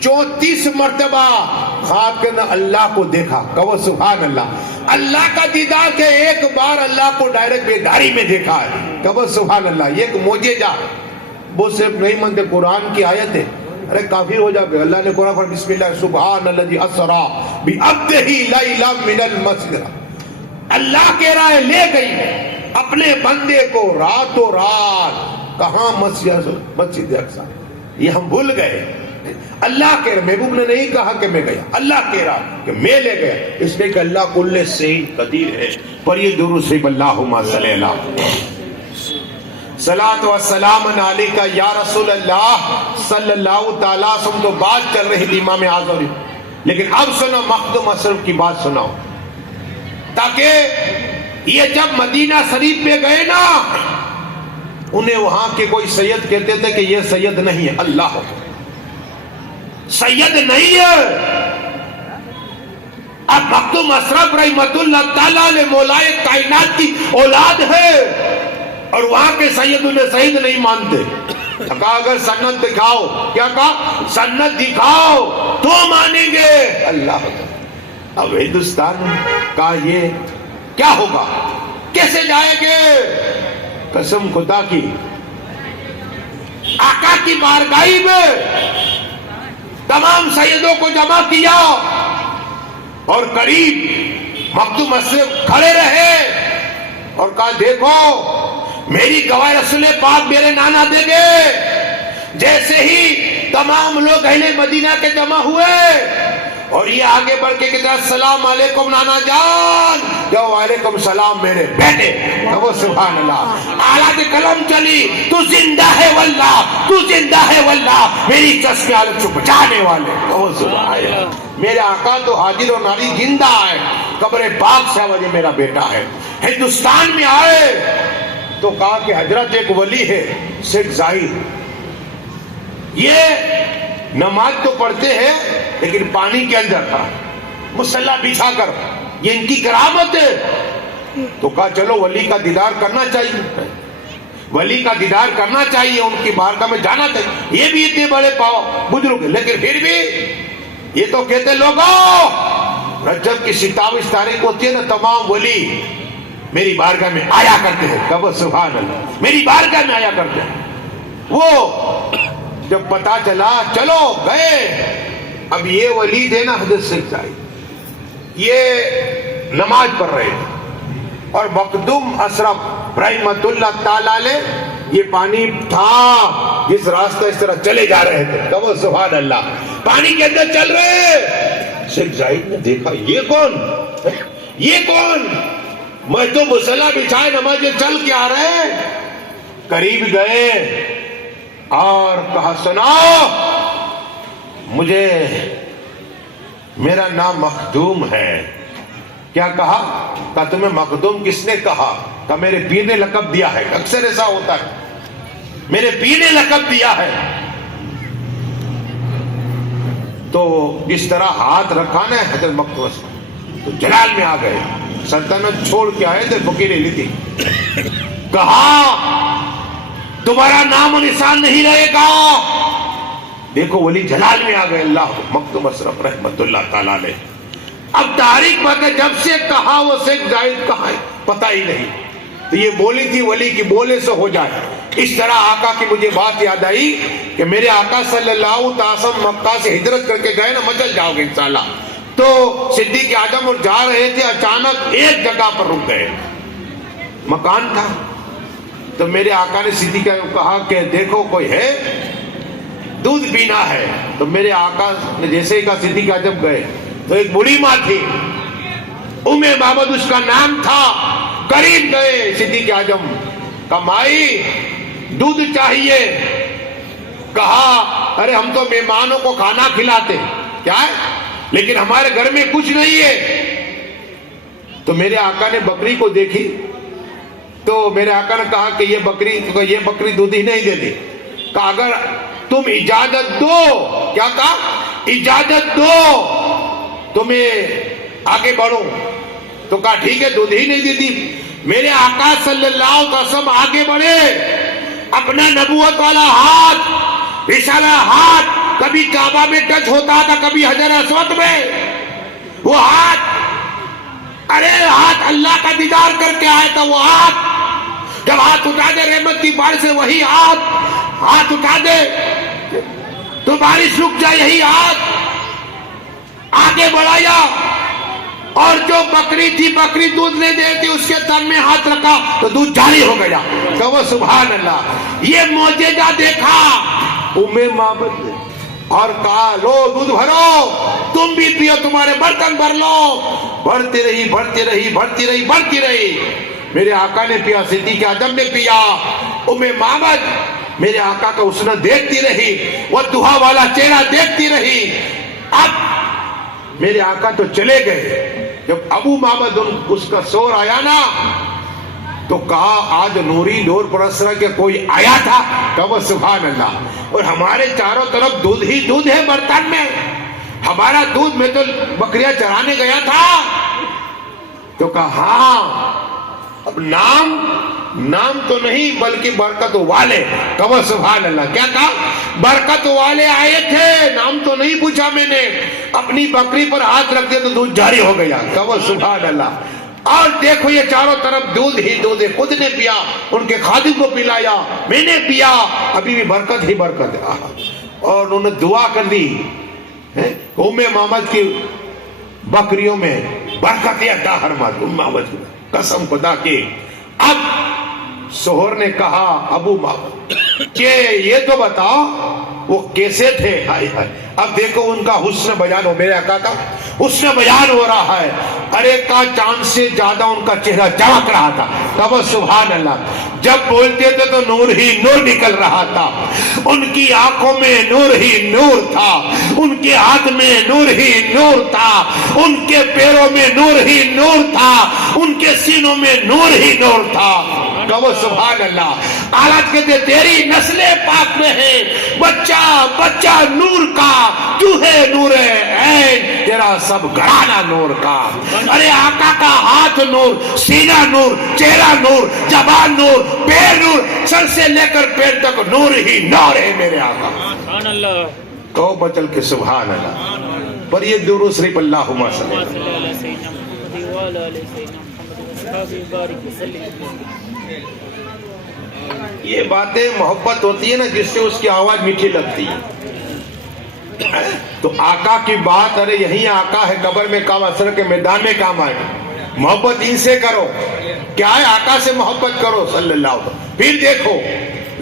34 مرتبہ خواب کے اندر اللہ کو دیکھا۔ کہو سبحان اللہ۔ اللہ کا دیدار کہ ایک بار اللہ کو ڈائریکٹ بیداری میں دیکھا ہے۔ کہو سبحان اللہ۔ یہ ایک معجزہ، وہ صرف نہیں مانتے، قرآن کی آیت ہے۔ ارے کافر ہو جاؤ گے۔ اللہ نے قرآن پر بسم اللہ سبحان الذی اسری بعبدہ لیلا من المسجد، اللہ کہہ رہا ہے لے گئی اپنے بندے کو راتوں رات، کہاں؟ مسجد اقصی۔ یہ ہم بھول گئے۔ اللہ کہہ رہا، محبوب نے نہیں کہا کہ میں گیا، اللہ کہہ رہا کہ میں لے گیا، اس لیے کہ اللہ کل شیء قدیر ہے۔ پر یہ درود شریف، اللہم صلی اللہ، صلاۃ و سلام علیکہ یا رسول اللہ صلی اللہ تعالیٰ وسلم۔ تو بات چل رہی تھی امام اعظم، لیکن اب سنو مخدوم اشرف کی بات سناؤ، تاکہ یہ جب مدینہ شریف میں گئے نا، انہیں وہاں کے کوئی سید کہتے تھے کہ یہ سید نہیں ہے، اللہ سید نہیں ہے۔ اب مخدوم اشرف رحمت اللہ تعالیٰ علیہ مولائے کائنات کی اولاد ہے، اور وہاں کے سید انہیں سید نہیں مانتے۔ کہا اگر سند دکھاؤ، کیا کہا؟ سند دکھاؤ تو مانیں گے۔ اللہ، اب ہندوستان کا یہ کیا ہوگا، کیسے جائیں گے؟ قسم خدا کی، آقا کی بارگاہ میں تمام سیدوں کو جمع کیا، اور قریب مخدوم اشرف کھڑے رہے اور کہا دیکھو میری گواہی رسول پاک میرے نانا دیں گے۔ جیسے ہی تمام لوگ اہل مدینہ کے جمع ہوئے اور یہ آگے بڑھ کے کہتا السلام علیکم نانا جان، جو وعلیکم السلام میرے بیٹے۔ کہو سبحان اللہ۔ آلات قلم چلی، تو زندہ ہے واللہ، تو زندہ ہے واللہ، میری چشم حالت سے بچانے والے۔ کہو سبحان اللہ۔ میرے آقا تو حاضر و ناری زندہ ہے، قبر پاک سے وجہ میرا بیٹا ہے۔ ہندوستان میں آئے تو کہا کہ حضرت ایک ولی ہے شیخ ظاہر، یہ نماز تو پڑھتے ہیں لیکن پانی کے اندر تھا، مصلی بچھا کر، یہ ان کی کرامت ہے۔ تو کہا چلو ولی کا دیدار کرنا چاہیے، ولی کا دیدار کرنا چاہیے، ان کی بارگاہ میں جانا چاہیے۔ یہ بھی اتنے بڑے بزرگ ہیں، لیکن پھر بھی یہ تو کہتے لوگوں رجب کی 27 تاریخ ہوتی ہے نا، تمام ولی میری بارگاہ میں آیا کرتے ہیں۔ کب سبحان اللہ، میری بارگاہ میں آیا کرتے ہیں۔ وہ جب پتا چلا چلو گئے، اب یہ ولی تھے نا حضرت شیخ زاہد، یہ نماز پڑھ رہے تھے اور مخدوم اشرف رحمت اللہ تعالی علیہ یہ پانی تھا جس راستہ اس طرح چلے جا رہے تھے، کہو سبحان اللہ، پانی کے اندر چل رہے۔ شیخ زاہد نے دیکھا یہ کون، یہ کون، میں تو مصلی بچھائے نماز چل کے آ رہے۔ قریب گئے اور کہا سناؤ، مجھے میرا نام مخدوم ہے۔ کیا کہا؟ کہا تمہیں مخدوم کس نے کہا؟ کہا میرے پیر نے لقب دیا ہے۔ اکثر ایسا ہوتا ہے، میرے پیر نے لقب دیا ہے۔ تو اس طرح ہاتھ رکھا نا حضرت مخدوم، تو جلال میں آ گئے، سلطنت چھوڑ کے آئے تھے، فقیر لی تھی۔ کہا تمہارا نام و نشان نہیں رہے گا۔ دیکھو ولی جلال میں آ گئے، اللہ مخدوم اشرف رحمت اللہ تعالی علیہ۔ اب تاریخ بتا جب سے کہا وہ شیخ زاہد کہاں ہے پتہ ہی نہیں، تو یہ بولی تھی ولی کی بولے سے ہو جائے۔ اس طرح آقا کی مجھے بات یاد آئی کہ میرے آقا صلی اللہ علیہ وسلم مکہ سے ہجرت کر کے گئے نا، مچل جاؤ گے انشاءاللہ، تو صدیق اعظم اور جا رہے تھے، اچانک ایک جگہ پر رک گئے، مکان تھا۔ تو میرے آقا نے صدیق کو کہا کہ دیکھو کوئی ہے، دودھ پینا ہے۔ تو میرے آقا نے جیسے ہی کہا، صدیق اعظم گئے تو ایک بڑی ماں تھی، ام معبد اس کا نام تھا، قریب گئے صدیق اعظم، کہا مائی دودھ چاہیے۔ کہا ارے ہم تو مہمانوں کو کھانا کھلاتے، کیا ہے، لیکن ہمارے گھر میں کچھ نہیں ہے۔ تو میرے آقا نے بکری کو دیکھی، تو میرے آقا نے کہا کہ یہ بکری دودھ ہی نہیں دیتی۔ کہا اگر تم اجازت دو، کیا کہا، اجازت دو تو میں آگے بڑھوں۔ تو کہا ٹھیک ہے، دودھ ہی نہیں دیتی۔ میرے آقا صلی اللہ علیہ وسلم آگے بڑھے، اپنا نبوت والا ہاتھ، رسالہ ہاتھ کبھی کعبہ میں ٹچ ہوتا تھا، کبھی حجر اسود میں، وہ ہاتھ، ارے ہاتھ اللہ کا دیدار کر کے آیا تھا۔ وہ ہاتھ جب ہاتھ اٹھا دے رحمت کی بارش سے، وہی ہاتھ اٹھا دے تو بارش رک جائے، یہی ہاتھ آگے بڑھایا۔ اور جو بکری تھی، بکری دودھ نہیں دیتی، اس کے تن میں ہاتھ رکھا تو دودھ جاری ہو گیا۔ کہو سبحان اللہ، یہ معجزہ دیکھا ام معبد نے اور کہا لو دودھ بھرو، تم بھی پیو، تمہارے برتن بھر لو۔ بڑھتی رہی، بڑھتی رہی، بڑھتی رہی، بڑھتی رہی۔ میرے آقا نے پیا، صدیق اعظم نے پیا، ام معبد میرے آقا کا حسن دیکھتی رہی، وہ دعا والا چہرہ دیکھتی رہی۔ اب میرے آقا تو چلے گئے۔ جب ابو معبد اس کا سور آیا نا، تو کہا آج نوری نور پرسرا کے کوئی آیا تھا؟ کہو سبحان اللہ۔ اور ہمارے چاروں طرف دودھ ہی دودھ ہے برتن میں، ہمارا دودھ میں تو بکریاں چرانے گیا تھا۔ تو کہا ہاں، اب نام تو نہیں بلکہ برکت والے، کہو سبحان اللہ۔ کیا کہا؟ برکت والے آئے تھے، نام تو نہیں پوچھا میں نے، اپنی بکری پر ہاتھ رکھ دیا تو دودھ جاری ہو گیا، کہو سبحان اللہ۔ اور دیکھو یہ چاروں طرف دودھ ہی دودھ ہے، خود نے پیا، ان کے خادم کو پلایا، میں نے پیا، ابھی بھی برکت ہی برکت ہے۔ اور انہوں نے دعا کر دی، ام معبد کی بکریوں میں برکت عطا فرما، ام معبد کی قسم خدا کی۔ اب سہور نے کہا ابو معبد کہ یہ تو بتاؤ وہ کیسے تھے؟ اب دیکھو ان کا حسن بیان ہو، میرے آقا کا حسن بیان ہو رہا ہے۔ ارے کا چاند سے زیادہ ان کا چہرہ چمک رہا تھا، کہو سبحان اللہ۔ جب بولتے تھے تو نور ہی نور نکل رہا تھا، ان کی آنکھوں میں نور ہی نور تھا، ان کے ہاتھ میں نور ہی نور تھا، ان کے پیروں میں نور ہی نور تھا، ان کے سینوں میں نور ہی نور تھا، کہو سبحان اللہ۔ آج کہتے تیری نسل پاک میں ہے بچہ بچہ نور کا، تو ہے نور عین، میرا سب گھرانہ نور کا. ارے آقا کا ہاتھ نور, سینہ نور, چہرہ نور, زبان نور, پیر نور, سر سے لے کر پیر تک نور ہی نور ہے میرے آقا. سبحان اللہ. تو بچل کے سبحان اللہ. پر یہ درود شریف اللہم صلی اللہ. یہ باتیں محبت ہوتی ہے نا, جس سے اس کی آواز میٹھی لگتی ہے. تو آقا کی بات, ارے یہی آقا ہے, قبر میں کام, اثر کے میدان میں کام آئے. محبت ان سے کرو. کیا ہے, آقا سے محبت کرو صلی اللہ علیہ وسلم. پھر دیکھو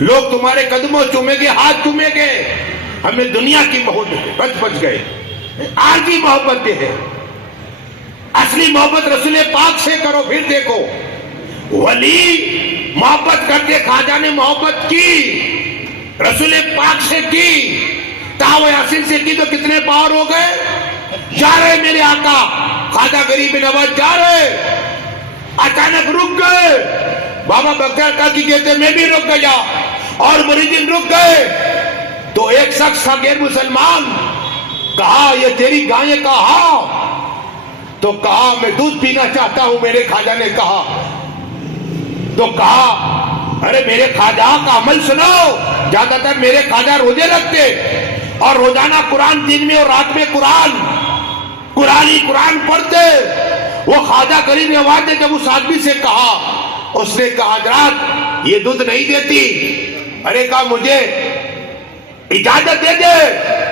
لوگ تمہارے قدموں چومیں گے, ہاتھ چومیں گے. ہمیں دنیا کی محبت بچ گئے, عارضی محبت ہے. اصلی محبت رسول پاک سے کرو. پھر دیکھو ولی محبت کرتے, خواجہ نے محبت کی, رسول پاک سے کی, تاو یاسین سے کی, تو کتنے پاور ہو گئے. جا رہے میرے آقا, خواجہ غریب نواز جا رہے, اچانک رک گئے. بابا بختیار کاکی کہتے میں بھی رک گیا, اور مریدین رک گئے. تو ایک شخص تھا غیر مسلمان, کہا یہ تیری گائیں کہا. تو کہا میں دودھ پینا چاہتا ہوں. میرے خواجہ نے کہا, تو کہا ارے میرے خواجہ کا عمل سنو. زیادہ تر میرے خواجہ روزے رکھتے, اور روزانہ قرآن دن میں اور رات میں قرآن پڑھتے. وہ خواجہ غریب نواز نے جب اس آدمی سے کہا, اس نے کہا حضرات یہ دودھ نہیں دیتی. ارے کہا مجھے اجازت دے دے,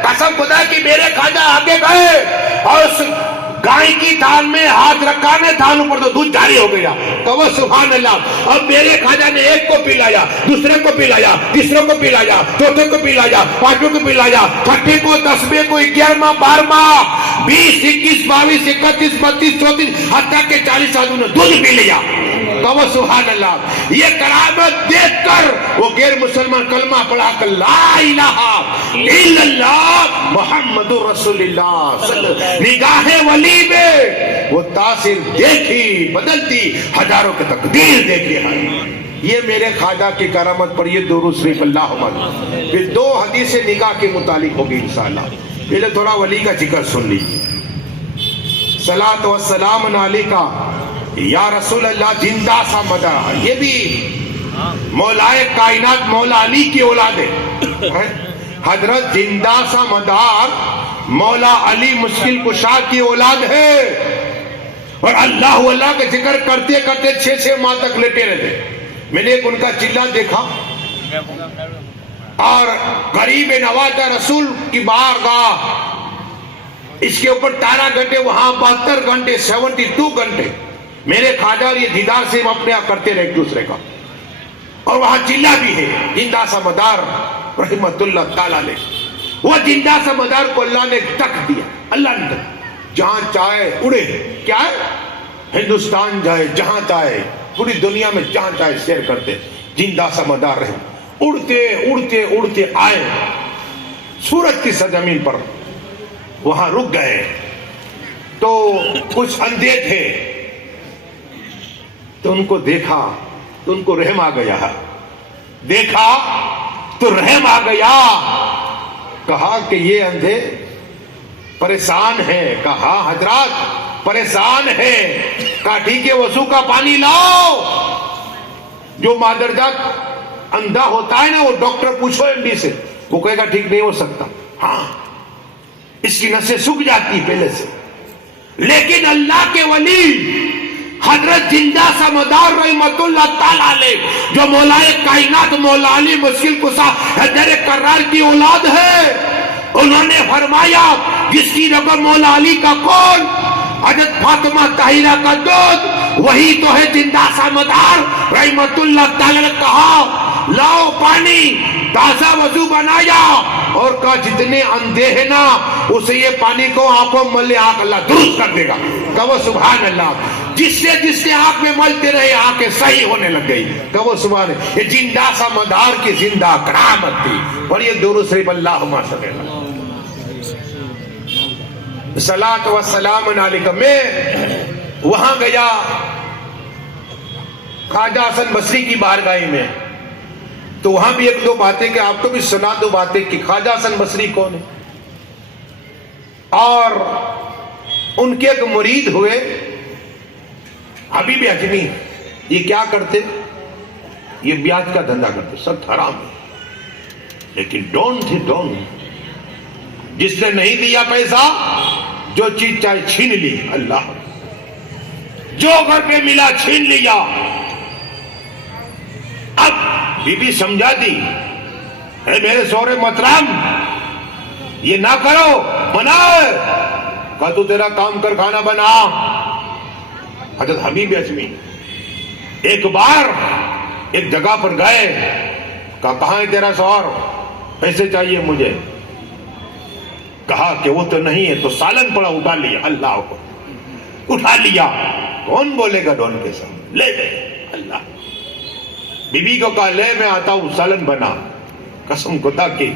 قسم خدا کی میرے خواجہ آگے گئے اور اس گائے کی تھان میں ہاتھ رکھا نے, تھان اوپر تو دودھ جاری ہو گیا. کہو سبحان اللہ. اب میرے خواجہ نے ایک کو پلایا, دوسرے کو پلایا, تیسرے کو پلایا, چوتھے کو پلایا, پانچویں کو پلایا, چھٹے کو, 10ویں کو, 11واں, 12واں, 20, 21, 22, 31, 32, 34, حتیٰ کہ 40 آدمیوں نے دودھ پی لیا. کہو سبحان اللہ. یہ کرامت دیکھ کر وہ غیر مسلمان کلمہ پڑھا کر لا الہ الا اللہ محمد رسول اللہ صلی اللہ علیہ وسلم, نگاہ ولی میں وہ تاثیر دیکھی, بدلتی ہزاروں کی تقدیر دیکھی ہے. یہ میرے خواجہ کی کرامت پر یہ درود شریف اللہم. پھر 2 حدیث نگاہ کے متعلق ہوگی انشاءاللہ. پہلے تھوڑا ولی کا ذکر سن لیجیے. صلاۃ و سلام علیکہ یا رسول اللہ زندہ سا مدار. یہ بھی مولائے کائنات مولا علی کی اولاد ہے. حضرت زندہ سا مدار مولا علی مشکل کشا کی اولاد ہے. اور اللہ کے ذکر کرتے کرتے 6 ماہ تک لیٹے رہتے. میں نے ایک ان کا چلہ دیکھا, اور غریب نوازہ رسول کی بارگاہ, اس کے اوپر 18 گھنٹے, وہاں 72 گھنٹے, 72 گھنٹے میرے خواجہ اور یہ دیدار سے اپنے آپ کرتے رہے ایک دوسرے کا. اور وہاں چلہ بھی ہے زندہ سا مدار رحمت اللہ تعالیٰ نے. وہ زندہ سا مدار کو اللہ نے تک دیا. اللہ نے جہاں چاہے اڑے. کیا ہے, ہندوستان جائے, جہاں چاہے, پوری دنیا میں جہاں چاہے سیر کرتے. زندہ سا مدار رہے, اڑتے اڑتے اڑتے آئے سورج کی سرزمین پر. وہاں رک گئے تو کچھ اندھے تھے, تو ان کو دیکھا تو ان کو رحم آ گیا. دیکھا تو رحم آ گیا. کہا کہ یہ اندھے پریشان ہیں. کہا حضرات پریشان ہیں. کہا ٹھیک ہے, وضو کا پانی لاؤ. جو مادرجات اندھا ہوتا ہے نا, وہ ڈاکٹر پوچھو ایم ڈی سے, وہ کہے گا ٹھیک نہیں ہو سکتا. ہاں, اس کی نسیں سوکھ جاتی پہلے سے. لیکن اللہ کے ولی حضرت زندہ سا مدار رحمت اللہ تعالیٰ علیہ, جو مولائے کائنات مولا علی مشکل کشا حیدر کرار کی اولاد ہے, انہوں نے فرمایا جس کی رغبت مولا علی کا کون, حضرت فاطمہ طاہرہ کا دودھ, وہی تو ہے زندہ سا مدار رحمت اللہ تعالیٰ نے. کہا لاؤ پانی, تازہ وضو بنایا, اور کہا جتنے اندھے ہیں نا اسے یہ پانی کو آنکھوں ملے, آنکھ اللہ درست کر دے گا. کہو سبحان اللہ. جس سے آنکھ میں ملتے رہے آنکھیں صحیح ہونے لگ گئی. کہو سبحان اللہ. یہ زندہ سا مدار کی زندہ کرامت تھی. اور یہ درود شریف اللہم صلی اللہ صلاۃ و سلام علیکہ. میں وہاں گیا خواجہ حسن بصری کی بارگاہ میں, تو وہاں بھی 1-2 باتیں کہ آپ کو بھی سنا دو باتیں کہ خواجہ حسن بصری کون ہے, اور ان کے ایک مرید ہوئے حبیب اجمی. یہ کیا کرتے؟ یہ بیاج کا دھندا کرتے، سب حرام ہے. لیکن ڈونٹ جس نے نہیں دیا پیسہ، جو چیز چاہے چھین لی. اللہ، جو گھر پہ ملا چھین لیا. اب بی بی سمجھا دی، اے میرے شوہر محترم یہ نہ کرو، بنا. کہا تو تیرا کام کر، کھانا بنا. حضرت حبیب اجمی ایک بار ایک جگہ پر گئے، کہا کہاں ہے تیرا شوہر، پیسے چاہیے مجھے. کہا کہ وہ تو نہیں ہے. تو سالن پڑا، اٹھا لیا. اللہ کو اٹھا لیا. کون بولے گا ڈون کے ساتھ؟ لے لے. اللہ، بی بی کو کہا لے میں آتا ہوں، سالن بنا. قسم خدا کی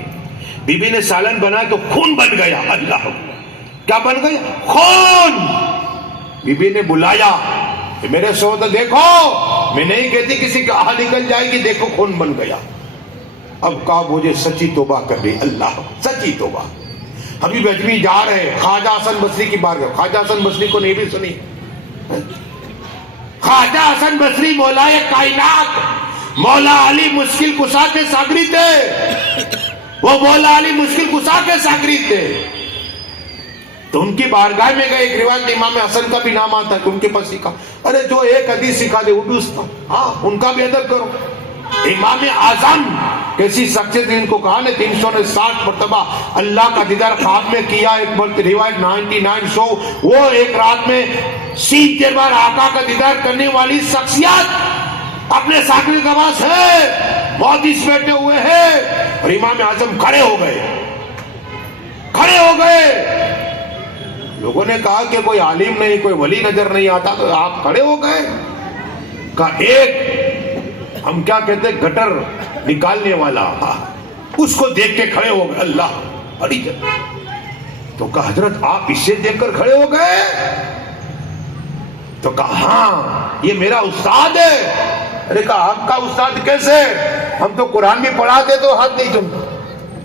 بی بی نے سالن بنا تو خون بن گیا. اللہ، کیا بن گیا؟ خون. بی بی نے بلایا کہ میرے شوہر دیکھو، میں نہیں کہتی کسی کا آہ نکل جائے گی، دیکھو خون بن گیا. اب کہا مجھے سچی توبہ کر رہی. اللہ، سچی توبہ. حبیب اجمی جا رہے خواجہ حسن بصری کی بارگاہ. خواجہ حسن بصری کو نہیں بھی سنی؟ خواجہ حسن بصری مولا کائنات، مولا علی مشکل کشا کے ساگری تھے. وہ مولا علی مشکل کشا کے ساگری تھے. تو ان کی بارگاہ میں گئے. ایک روایت امام حسن کا بھی نام آتا ہے کہ ان کے پاس سیکھا. ارے جو ایک حدیث سکھا دے اردو، ہاں ان کا بھی ادب کرو. امام اعظم کیسی شخصیت نے ان کو کہا نے 360 مرتبہ اللہ کا دیدار خواب میں کیا. ایک روایت 99 سو، وہ ایک رات میں 70 بار آقا کا دیدار کرنے والی شخصیت اپنے ساکری کے پاس ہے، مودیس بیٹھے ہوئے ہیں. اور امام اعظم کھڑے ہو گئے. لوگوں نے کہا کہ کوئی عالم نہیں، کوئی ولی نظر نہیں آتا، تو آپ کھڑے ہو گئے. کہا ایک ہم کیا کہتے گٹر نکالنے والا، اس کو دیکھ کے کھڑے ہو گئے. اللہ، بڑی جگہ. تو کہا حضرت آپ اسے دیکھ کر کھڑے ہو گئے؟ تو کہا ہاں یہ میرا استاد ہے. ارے کہا آپ کا استاد کیسے؟ ہم تو قرآن بھی پڑھاتے تو ہاتھ نہیں چومتے.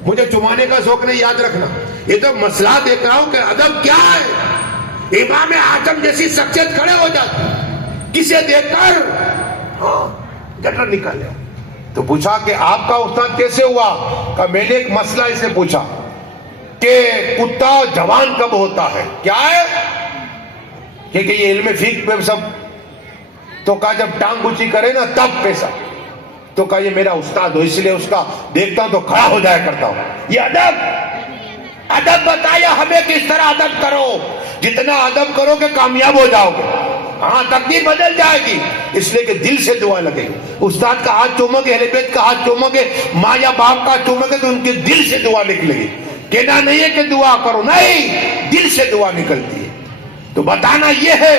مجھے چمانے کا شوق نہیں، یاد رکھنا. یہ تو مسئلہ دیکھ رہا ہوں کہ ادب کیا ہے. امام اعظم جیسی شخصیت کھڑے ہو جاتی کسے دیکھ کر. ہاں گٹر نکالے. تو پوچھا کہ آپ کا استاد کیسے ہوا؟ کہ میں نے ایک مسئلہ اسے پوچھا کہ کتا جوان کب ہوتا ہے؟ کیا ہے کہ یہ علم فقہ پہ سب. تو کہا جب ٹانگ اونچی کرے نا تب پیسہ. تو کہا یہ میرا استاد ہو، اس لیے اس کا دیکھتا ہوں تو کھڑا ہو جایا کرتا ہوں. یہ ادب بتایا ہمیں کس طرح ادب کرو. جتنا ادب کرو کہ کامیاب ہو جاؤ گے. ہاں تقدیر بدل جائے گی. اس لیے کہ دل سے دعا لگے گی. استاد کا ہاتھ چومو گے، اہل بیت کا ہاتھ چومو گے، ماں یا باپ کا چومو گے، تو ان کے دل سے دعا نکلے گی. کہنا نہیں ہے کہ دعا کرو، نہیں، دل سے دعا نکلتی ہے. تو بتانا یہ ہے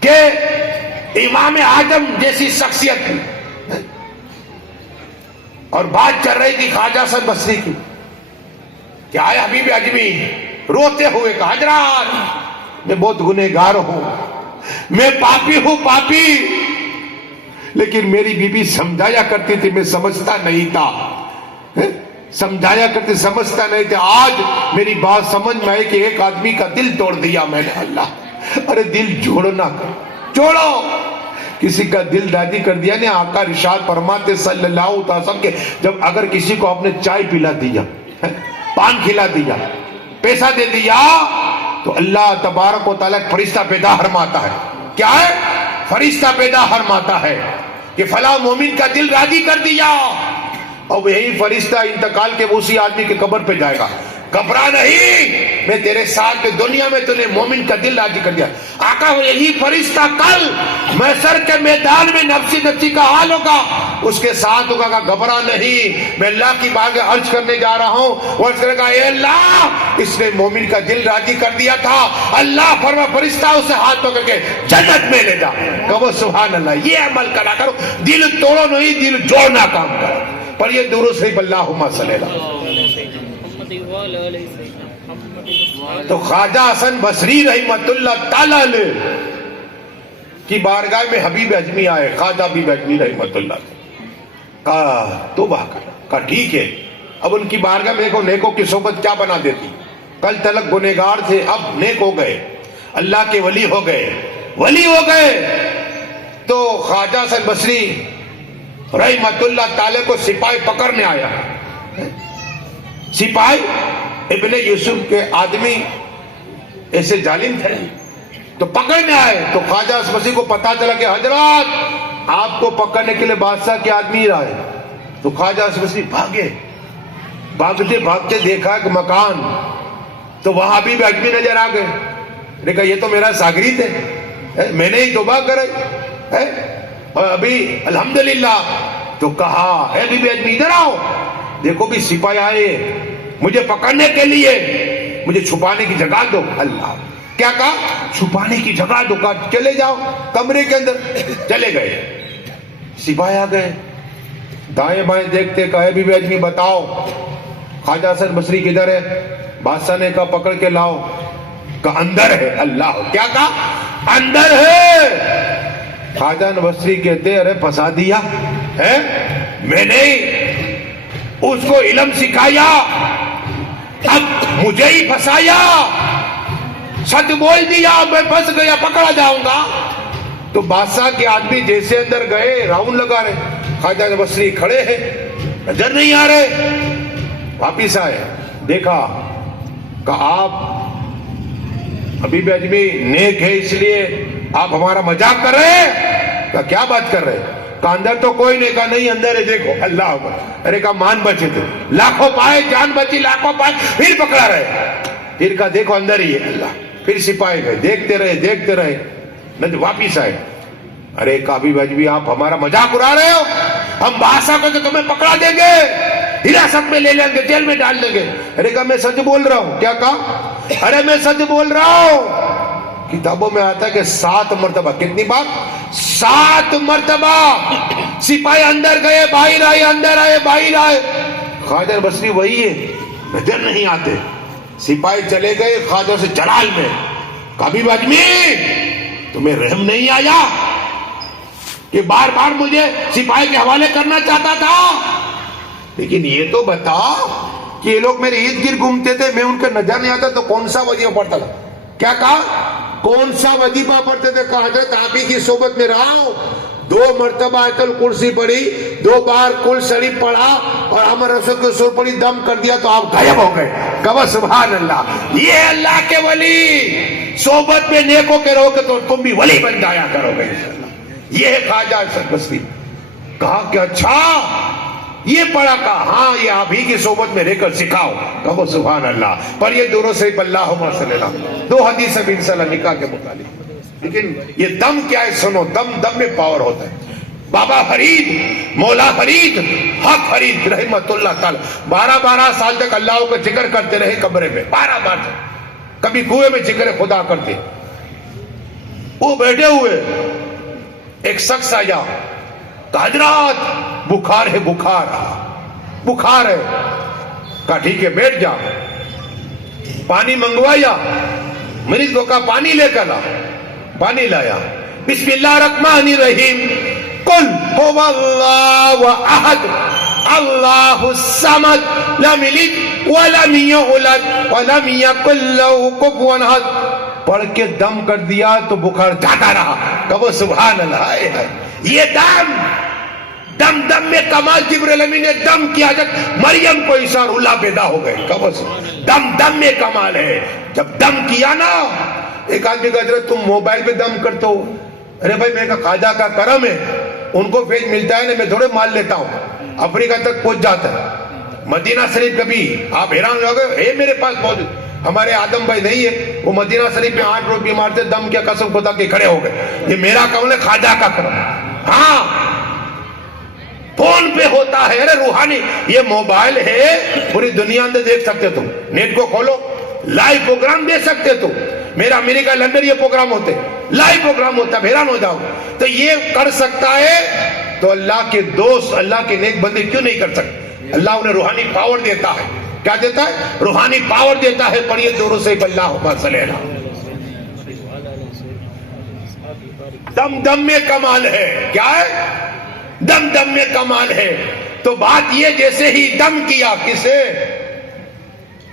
کہ امام اعظم جیسی شخصیت تھی. اور بات چل رہی تھی خواجہ حسن بصری کی. کیا ہے حبیب اجمی روتے ہوئے کہا حضرات میں بہت گنہگار ہوں، میں پاپی ہوں، پاپی. لیکن میری بیوی سمجھایا کرتی تھی، میں سمجھتا نہیں تھا. سمجھایا کرتے سمجھتا نہیں تھا. آج میری بات سمجھ میں آئی کہ ایک آدمی کا دل توڑ دیا میں نے. اللہ، ارے دل جوڑنا چھوڑو. کسی کا دل دادی کر دیا نے. آقا ارشاد فرماتے صلی اللہ علیہ وسلم کہ جب اگر کسی کو آپ نے چائے پلا دیا، پان کھلا دیا، پیسہ دے دیا، تو اللہ تبارک و تعالیٰ فرشتہ پیدا فرماتا ہے. کیا ہے؟ فرشتہ پیدا فرماتا ہے کہ فلاں مومن کا دل راضی کر دیا. اور یہی فرشتہ انتقال کے اسی آدمی کے قبر پہ جائے گا. گھبرا نہیں، میں تیرے ساتھ دنیا میں تو نے مومن کا دل راضی کر دیا. آقا یہی فرشتہ کل محشر کے میدان میں نفسی نفسی کا حال ہوگا، اس کے ساتھ ہوگا کہ گھبرا نہیں، میں اللہ کی بارگاہ عرض کرنے جا رہا ہوں. وہ عرض کرے گا اے اللہ اس نے مومن کا دل راضی کر دیا تھا. اللہ فرما فرشتہ اسے ہاتھ پکڑ کے جنت میں لے جا. کہو سبحان اللہ. یہ عمل کرا کرو، دل توڑو نہیں، دل جوڑنا کام کرو. پر یہ درود شریف اللہم صلی اللہ. تو خواجہ حسن بصری رحمت اللہ تعالی کی بارگاہ میں حبیب اجمی آئے. خواجہ حبیب اجمی رحمت اللہ کہا توبہ کر. کہا ٹھیک ہے. اب ان کی بارگاہ میں نیکوں کی صحبت کیا بنا دیتی. کل تلک گنہگار تھے، اب نیک ہو گئے، اللہ کے ولی ہو گئے. تو خواجہ حسن بصری رحمت اللہ تعالی کو سپاہی پکڑنے آیا. سپاہی ابن یوسف کے آدمی ایسے ظالم تھے تو پکڑنے آئے. تو خواجہ حسن بصری کو پتا چلا کہ حضرات آپ کو پکڑنے کے لیے بادشاہ کے آدمی ہی آئے. تو خواجہ حسن بصری بھاگتے دیکھا کہ مکان، تو وہاں بھی اجمی نظر آ گئے. دیکھا یہ تو میرا ساگریت ہے، میں نے ہی توبہ کرائی اور ابھی الحمدللہ. تو کہا اے بی بی اجمی ادھر آؤ، دیکھو بھی سپاہی آئے مجھے پکڑنے کے لیے، مجھے چھپانے کی جگہ دو. اللہ کیا کہا؟ چھپانے کی جگہ دو. کہا چلے جاؤ کمرے کے اندر. چلے گئے، سپاہی آ گئے، دائیں بائیں دیکھتے. کہا اے بی بی اجمی بتاؤ خواجہ حسن بصری کدھر ہے؟ بادشاہ نے کہا پکڑ کے لاؤ. کہا اندر ہے. اللہ کیا کہا؟ اندر ہے. خواجہ حسن بصری کہتے ارے پھنسا دیا ہے، میں نے اس کو علم سکھایا، اب مجھے ہی پھنسایا، سچ بول دیا، میں پھنس گیا، پکڑا جاؤں گا. تو بادشاہ کے آدمی جیسے اندر گئے راؤنڈ لگا رہے. خواجہ حسن بصری کھڑے ہیں، نظر نہیں آ رہے. واپس آئے، دیکھا، کہا آپ ابھی بھی اجمی نیک ہے اس لیے آپ ہمارا مذاق کر رہے ہیں؟ کہا کیا بات کر رہے ہیں؟ کہا اندر تو کوئی نہیں. کہا نہیں اندر ہے، دیکھو. اللہ اکبر. ارے کہا مان بچے تھے، لاکھوں پائے، جان بچی لاکھوں پائے، پھر پکڑا رہے. پھر کہا دیکھو اندر ہی ہے. اللہ. پھر سپاہی گئے، دیکھتے رہے. واپس آئے. ارے کہا ابھی اجمی آپ ہمارا مذاق اڑا رہے ہو، ہم بادشاہ کو تو تمہیں پکڑا دیں گے، حراست میں لے لیں گے، جیل میں ڈال دیں گے. ارے کہا میں سچ بول رہا ہوں. کیا کہا؟ ارے میں سچ بول رہا ہوں. کتابوں میں آتا ہے کہ 7 مرتبہ، کتنی بار؟ 7 مرتبہ سپاہی اندر گئے، باہر آئے، اندر آئے، باہر آئے. خواجہ حسن بصری وہی ہے، نظر نہیں آتے. سپاہی چلے گئے خواجہ سے جلال میں. کبھی اجمی تمہیں رحم نہیں آیا کہ بار بار مجھے سپاہی کے حوالے کرنا چاہتا تھا؟ لیکن یہ تو بتا کہ یہ لوگ میرے ارد گرد گھومتے تھے، میں ان کا نظر نہیں آتا تو کون سا وظیفہ پڑھتا تھا؟ کیا کہا؟ کون سا وظیفہ پڑھتے تھے؟ کہا حضرت آپ ہی کی صحبت میں رہا ہوں، 2 مرتبہ آیت الکرسی پڑھی، 2 بار کل شریف پڑھا اور ہمارے رسول کے سور پڑھی، دم کر دیا تو آپ غائب ہو گئے. کہا سبحان اللہ. یہ اللہ کے ولی، صحبت میں نیکوں کے رہو گے تو تم بھی ولی بن جایا کرو گے انشاءاللہ. یہ ہے خواجہ حسن بصری. کہا کہ اچھا یہ پڑھا؟ کہا ہاں یہ آپ ہی کی صحبت میں رہ کر سکھاؤ. کہو سبحان اللہ. پر یہ دوروں سے اللہم صلی اللہ 2 حدیث بھی انشاءاللہ نکاح کے متعلق. لیکن یہ دم کیا ہے سنو. دم میں پاور ہوتا ہے. بابا فرید، مولا فرید، حق فرید رحمت اللہ تعالی 12 سال تک اللہ کا ذکر کرتے رہے کمرے میں. 12 بار کبھی کنویں میں ذکر خدا کرتے. وہ بیٹھے ہوئے، ایک شخص آیا، حضرات بخار ہے، بخار ہے. کہا ٹھیک ہے بیٹھ جا. پانی منگوایا، مریض کو کہا پانی لے کر لا. پانی لایا. بسم اللہ الرحمن الرحیم، قل هو اللہ احد اللہ الصمد لم یلد ولم یولد ولم یکن له کفوا احد. پڑھ کے دم کر دیا تو بخار جاتا رہا. کہو سبحان اللہ. یہ دم میں کمال. جبرائیل امین نے دم کیا، حضرت مریم کو عیسیٰ اللہ پیدا ہو گئے. کہو دم میں کمال ہے. جب دم کیا نا، ایک آدمی کا حضرت تم موبائل پہ دم کرتے ہو. ارے بھائی میں کہا خواجہ کا کرم ہے، ان کو فیض ملتا ہے نا، میں تھوڑے مال لیتا ہوں. افریقہ تک پہنچ جاتا ہے. مدینہ شریف کبھی آپ حیران ہو گئے، ہے میرے پاس موجود. ہمارے آدم بھائی نہیں ہے، وہ مدینہ شریف میں 8 روز بیمار تھے، دم کیا قسم خدا کے کھڑے ہو گئے. یہ میرا کمل ہے، خواجہ کا کرم. ہاں فون پہ ہوتا ہے. ارے روحانی یہ موبائل ہے، پوری دنیا اندر دیکھ سکتے. تم نیٹ کو کھولو، لائیو پروگرام دیکھ سکتے. تو میرا امریکہ لندن یہ پروگرام ہوتے، لائیو پروگرام ہوتا ہے. حیران ہو جاؤ. تو یہ کر سکتا ہے تو اللہ کے دوست، اللہ کے نیک بندے کیوں نہیں کر سکتے؟ اللہ انہیں روحانی پاور دیتا ہے. کیا دیتا ہے؟ روحانی پاور دیتا ہے. پڑھیے دوروں سے اللہ صلی اللہ. دم میں کمال ہے. کیا ہے؟ دم میں کمال ہے. تو بات یہ جیسے ہی دم کیا، کسے؟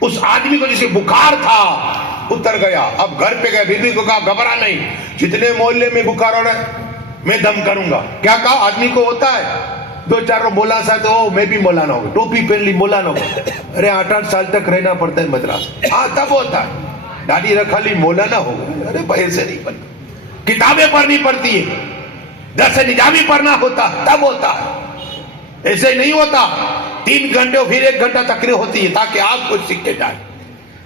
اس آدمی کو جسے بخار تھا اتر گیا. اب گھر پہ گئے, بیوی کو کہا گھبرا نہیں, جتنے محلے میں بخار ہو رہا ہے میں دم کروں گا. کیا کہا؟ آدمی کو ہوتا ہے 2-4 مولا سا تو میں بھی مولانا ہوں, ٹوپی پہن لی مولانا ہوں. ارے 8-8 سال تک رہنا پڑتا ہے مدراس. ہاں تب ہوتا ہے, داڑھی رکھا لی مولانا ہو گئے. ارے بھائی ایسے نہیں بنتا, کتابیں پڑھنی پڑتی ہے, درس نجامی پڑھنا ہوتا تب ہوتا ہے, ایسے نہیں ہوتا. 3 گھنٹے پھر 1 گھنٹہ تقریر ہوتی ہے تاکہ آپ کچھ سیکھ کے جائیں.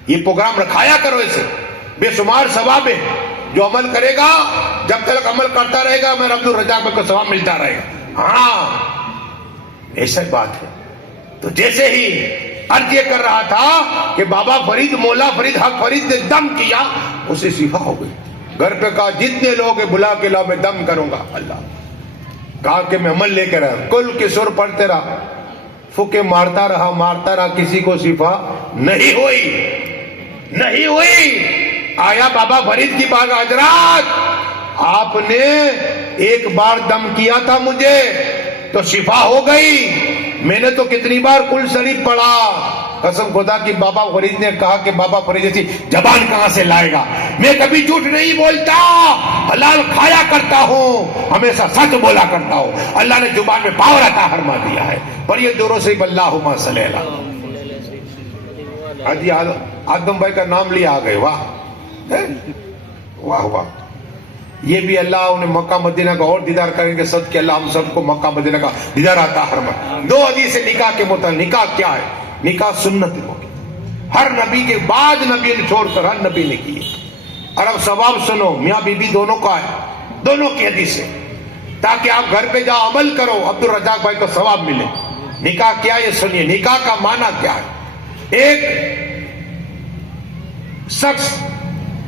یہ پروگرام رکھایا کرو, ایسے بے شمار ثواب ہے. جو عمل کرے گا, جب تک عمل کرتا رہے گا, میں عبد الرزاق کو ثواب ملتا رہے گا. ہاں ایسا بات ہے. تو جیسے ہی عرض یہ کر رہا تھا کہ بابا فرید, مولا فرید, حق فرید نے دم کیا, اسے شفا ہو گئی. گھر پہ کہا جتنے لوگ بلا کے لاؤ میں دم کروں گا. اللہ کہا کہ میں عمل لے کے رہا, کل کے سر پڑھتے رہا, پھوکے مارتا رہا, کسی کو شفا نہیں ہوئی. آیا بابا فرید کی بات, حضرات آپ نے ایک بار دم کیا تھا مجھے تو شفا ہو گئی. میں نے تو کتنی بار کل شریف پڑھا. قسم خدا کی بابا فرید نے کہا کہ بابا فرید جیسی زبان کہاں سے لائے گا, میں کبھی جھوٹ نہیں بولتا, حلال کھایا کرتا ہوں, ہمیشہ سچ بولا کرتا ہوں. اللہ نے زبان میں پاور عطا فرما دیا ہے. پر یہ دوروں سے اللہم صلی اللہ. حاجی آدم بھائی کا نام لیا آ گئے. واہ واہ واہ. یہ بھی اللہ انہیں مکہ مدینہ کا اور دیدار کریں گے. صدقے اللہ ہم سب کو مکہ مدینہ کا دیدار عطا فرمائے. 2 حدیث نکاح کے متعلق. نکاح کیا ہے؟ نکاح سنت ہوگی, ہر نبی کے بعد نبی نے چھوڑ کر ہر نبی نے کی. اور اب ثواب سنو, میاں بیوی دونوں کا ہے, دونوں کی حدیث ہے, تاکہ آپ گھر پہ جاؤ عمل کرو, عبد الرزاق بھائی کو ثواب ملے. نکاح کیا یہ سنیے. نکاح کا معنی کیا ہے؟ ایک شخص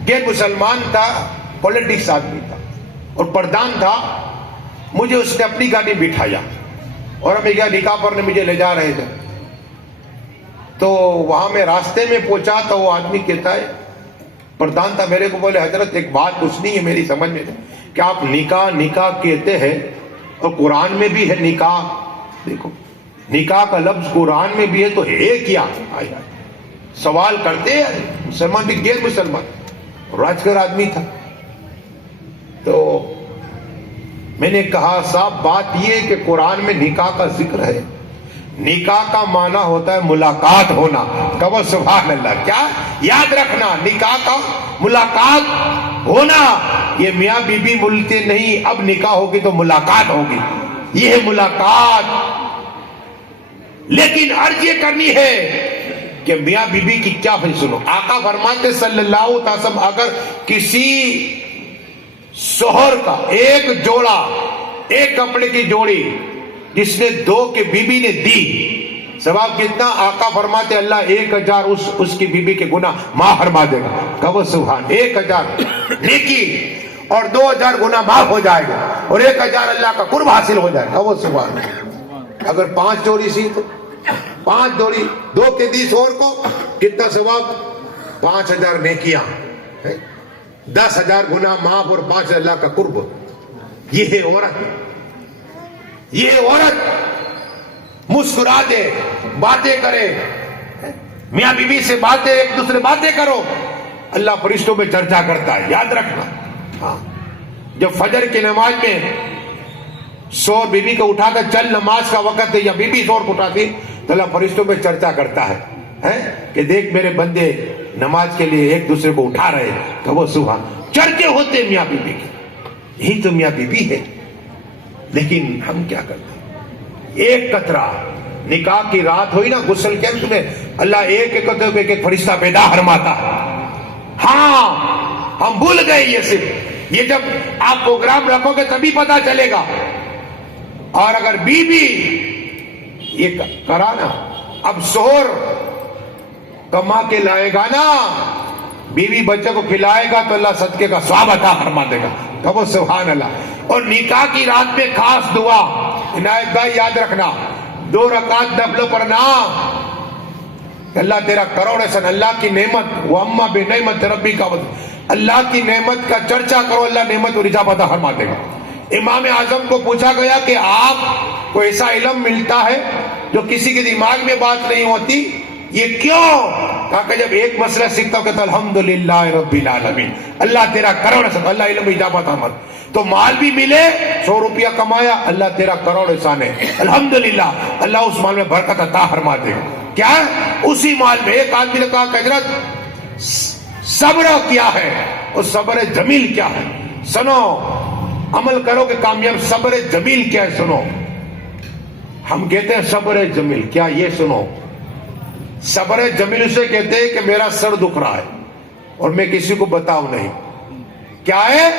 غیر مسلمان تھا, پولیٹکس آدمی تھا اور پردھان تھا. مجھے اس نے اپنی گاڑی بٹھایا اور ہمیں کیا نکاح پر مجھے لے جا رہے تھے. تو وہاں میں راستے میں پہنچا تو وہ آدمی کہتا ہے, پردھان تھا, میرے کو بولے حضرت ایک بات پوچھنی ہے میری سمجھ میں, کہ آپ نکاح کہتے ہیں اور قرآن میں بھی ہے نکاح. دیکھو نکاح کا لفظ قرآن میں بھی ہے تو ہے کیا؟ سوال کرتے ہیں مسلمان بھی غیر مسلمان, راجگر آدمی تھا. تو میں نے کہا صاحب بات یہ ہے کہ قرآن میں نکاح کا ذکر ہے, نکاح کا معنی ہوتا ہے ملاقات ہونا. کہو سبحان اللہ. کیا یاد رکھنا, نکاح کا ملاقات ہونا. یہ میاں بیوی ملتے نہیں, اب نکاح ہوگی تو ملاقات ہوگی, یہ ہے ملاقات. لیکن عرض یہ کرنی ہے کہ میاں بیوی کی کیا سنو. آقا فرماتے صلی اللہ علیہ وسلم, اگر کسی شوہر کا ایک جوڑا, ایک کپڑے کی جوڑی جس نے 2 کے بیوی نے دی, ثواب کتنا؟ آقا فرماتے اللہ 1000 اس کی بیوی کے گناہ معاف فرما دے گا. کہو سبحان. 1000 نیکی اور 2000 گناہ معاف ہو جائے گا اور 1000 اللہ کا قرب حاصل ہو جائے گا. کہو سبحان. اگر 5 جوڑی سی تو 5 جوڑی 2 کے 10 اور کو کتنا ثواب؟ 5000 نیکیاں, 10,000 گناہ معاف اور 5 اللہ کا قرب. یہ ہے عورت. یہ عورت مسکرا دے, باتیں کرے, میاں بیوی سے باتیں, ایک دوسرے باتیں کرو. اللہ فرشتوں میں چرچا کرتا ہے, یاد رکھنا. ہاں جب فجر کی نماز میں شوہر بیوی کو اٹھا کر چل نماز کا وقت ہے, یا بیوی شوہر کو اٹھاتی, تو اللہ فرشتوں میں چرچا کرتا ہے کہ دیکھ میرے بندے نماز کے لیے ایک دوسرے کو اٹھا رہے. تو وہ سبحان. چرچے ہوتے میاں بیوی کے, یہی تو میاں بیوی ہے. لیکن ہم کیا کرتے ہیں؟ ایک قطرہ نکاح کی رات ہوئی نا, غسل کے میں اللہ ایک قطرے پہ ایک فرشتہ پیدا فرماتا ہے. ہاں ہم بھول گئے یہ صرف. یہ جب آپ پروگرام رکھو گے تبھی پتا چلے گا. اور اگر بیوی یہ کرا نا, اب شوہر کما کے لائے گا نا, بیوی بچے کو کھلائے گا تو اللہ صدقے کا ثواب عطا فرما دے گا. کہو سبحان اللہ. اور نکاح کی رات میں خاص دعا عنایت بھائی یاد رکھنا, 2 رکعت نفل پڑھنا. اللہ تیرا کروڑ احسان, اللہ کی نعمت, واما بنعمت ربی کا, اللہ کی نعمت کا چرچا کرو, اللہ نعمت اور اجابت عطا فرما دے گا. امام اعظم کو پوچھا گیا کہ آپ کو ایسا علم ملتا ہے جو کسی کے دماغ میں بات نہیں ہوتی, یہ کیوں؟ کہا کہ جب ایک مسئلہ سیکھتا ہوں کہتا الحمدللہ رب العالمین، اللہ تیرا کروڑ سے اللہ علم اجابت احمد، تو مال بھی ملے 100 روپیہ کمایا، اللہ تیرا کروڑ احسان ہے، الحمدللہ اللہ اس مال میں برکت عطا فرما دے۔ کیا اسی مال میں ایک آدمی نے کہا کہ حضرت صبر کیا ہے اور صبر جمیل کیا ہے؟ سنو، عمل کرو کہ کامیاب۔ صبر جمیل کیا ہے سنو۔ ہم کہتے ہیں صبر جمیل کیا، یہ سنو، صبر جمیل اسے کہتے ہیں کہ میرا سر دکھ رہا ہے اور میں کسی کو بتاؤں نہیں، کیا ہے؟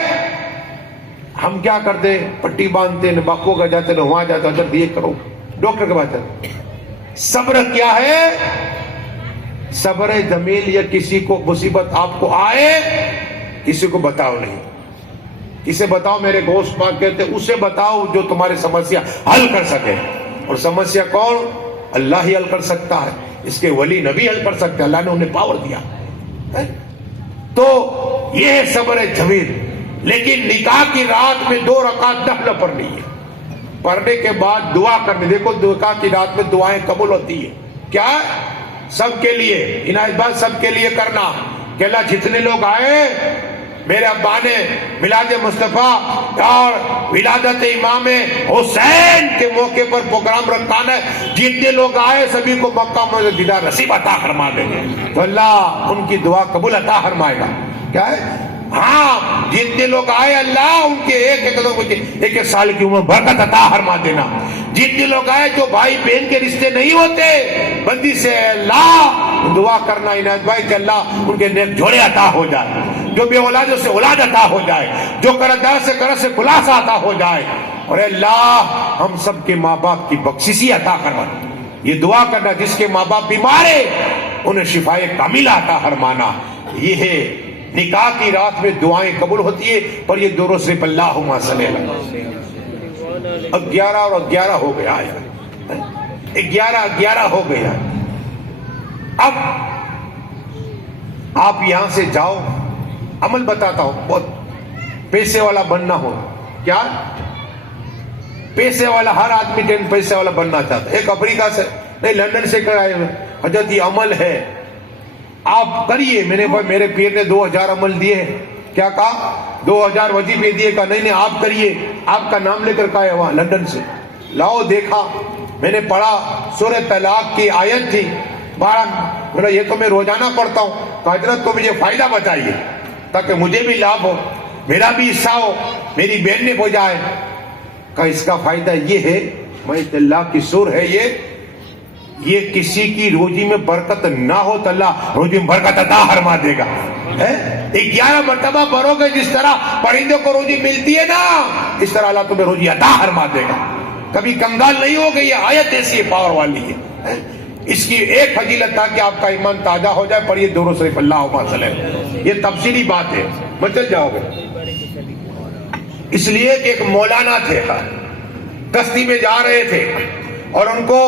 ہم کیا کرتے، پٹی باندھتے ہیں، باقوں کا جاتے ہیں، وہاں جاتے ہیں، ادھر یہ کرو، ڈاکٹر کے پاس جاتے۔ صبر کیا ہے؟ صبر جمیل یا کسی کو مصیبت آپ کو آئے کسی کو بتاؤ نہیں، کسے بتاؤ؟ میرے گوشت پاک کہتے ہیں اسے بتاؤ جو تمہاری سمسیا حل کر سکے، اور سمسیا کون؟ اللہ ہی حل کر سکتا ہے، اس کے ولی نبی حل کر سکتے ہیں، اللہ نے انہیں پاور دیا۔ تو یہ ہے صبر جمیل۔ لیکن نکاح کی رات میں 2 رکعت نفل پڑھنی ہے، پڑھنے کے بعد دعا کرنی۔ دیکھو نکاح کی رات میں دعائیں قبول ہوتی ہیں، کیا؟ سب کے لیے، عنایت بات سب کے لیے کرنا کہ اللہ جتنے لوگ آئے، میرے ابا نے میلاد مصطفیٰ اور ولادت امام حسین کے موقع پر پروگرام رکھا ہے، جتنے لوگ آئے سبھی کو مکہ میں دیدار نصیب عطا فرما دیں گے، تو اللہ ان کی دعا قبول عطا فرمائے گا۔ کیا ہے؟ ہاں، جتنے لوگ آئے اللہ ان کے ایک سال کی عمر برکت عطا فرما دینا۔ جتنے لوگ آئے جو بھائی بہن کے رشتے نہیں ہوتے بندی سے، اللہ دعا کرنا عنایت بھائی کہ اللہ ان کے نیک جوڑے عطا ہو جائے، جو بے اولاد سے اولاد عطا ہو جائے، جو قرضدار سے قرض سے خلاصہ عطا ہو جائے، اور اللہ ہم سب کے ماں باپ کی بخششی عطا فرما۔ یہ دعا کرنا، جس کے ماں باپ بیمار ہیں انہیں شفائے کاملہ عطا فرمانا، یہ ہے نکاح کی رات میں دعائیں قبول ہوتی ہے۔ پر یہ درود صرف اللہم صلی اللہ علیہ وسلم۔ اب 11 اور 11 ہو گیا، 11 ہو گیا۔ اب آپ یہاں سے جاؤ، عمل بتاتا ہوں، بہت پیسے والا بننا ہو، کیا پیسے والا، ہر آدمی کے پیسے والا بننا چاہتا ہے۔ ایک افریقہ سے نہیں لندن سے کرائے حضرت یہ عمل ہے آپ کریے۔ میں نے میرے پیر نے 2000 عمل دیے ہیں، کیا کہا 2000 وظیفے دیے، کہا نہیں نہیں آپ کریے، آپ کا نام لے کر کہا ہے وہاں لندن سے لاؤ۔ دیکھا، میں نے پڑھا، سورہ طلاق کی آیت تھی 12، یہ تو میں روزانہ پڑھتا ہوں، کہا حضرت تو مجھے فائدہ بتائیے تاکہ مجھے بھی لابھ ہو، میرا بھی حصہ ہو، میری بہن نے ہو جائے۔ کہا اس کا فائدہ یہ ہے، میں اللہ کی سور ہے یہ کسی کی روزی میں برکت نہ ہو تو اللہ روزی میں برکت عطا فرما دے گا۔ 11 مرتبہ پڑھو گے، جس طرح پرندوں کو روزی ملتی ہے نا، اس طرح اللہ تمہیں روزی عطا فرما دے گا، کبھی کنگال نہیں ہوگے۔ یہ آیت ایسی پاور والی ہے، اس کی ایک فضیلت تھا کہ آپ کا ایمان تازہ ہو جائے، پڑھیے درود شریف اللہم صلی اللہ علیہ وسلم۔ یہ تفصیلی بات ہے، مچل جاؤ گے۔ اس لیے کہ ایک مولانا تھے، کشتی میں جا رہے تھے اور ان کو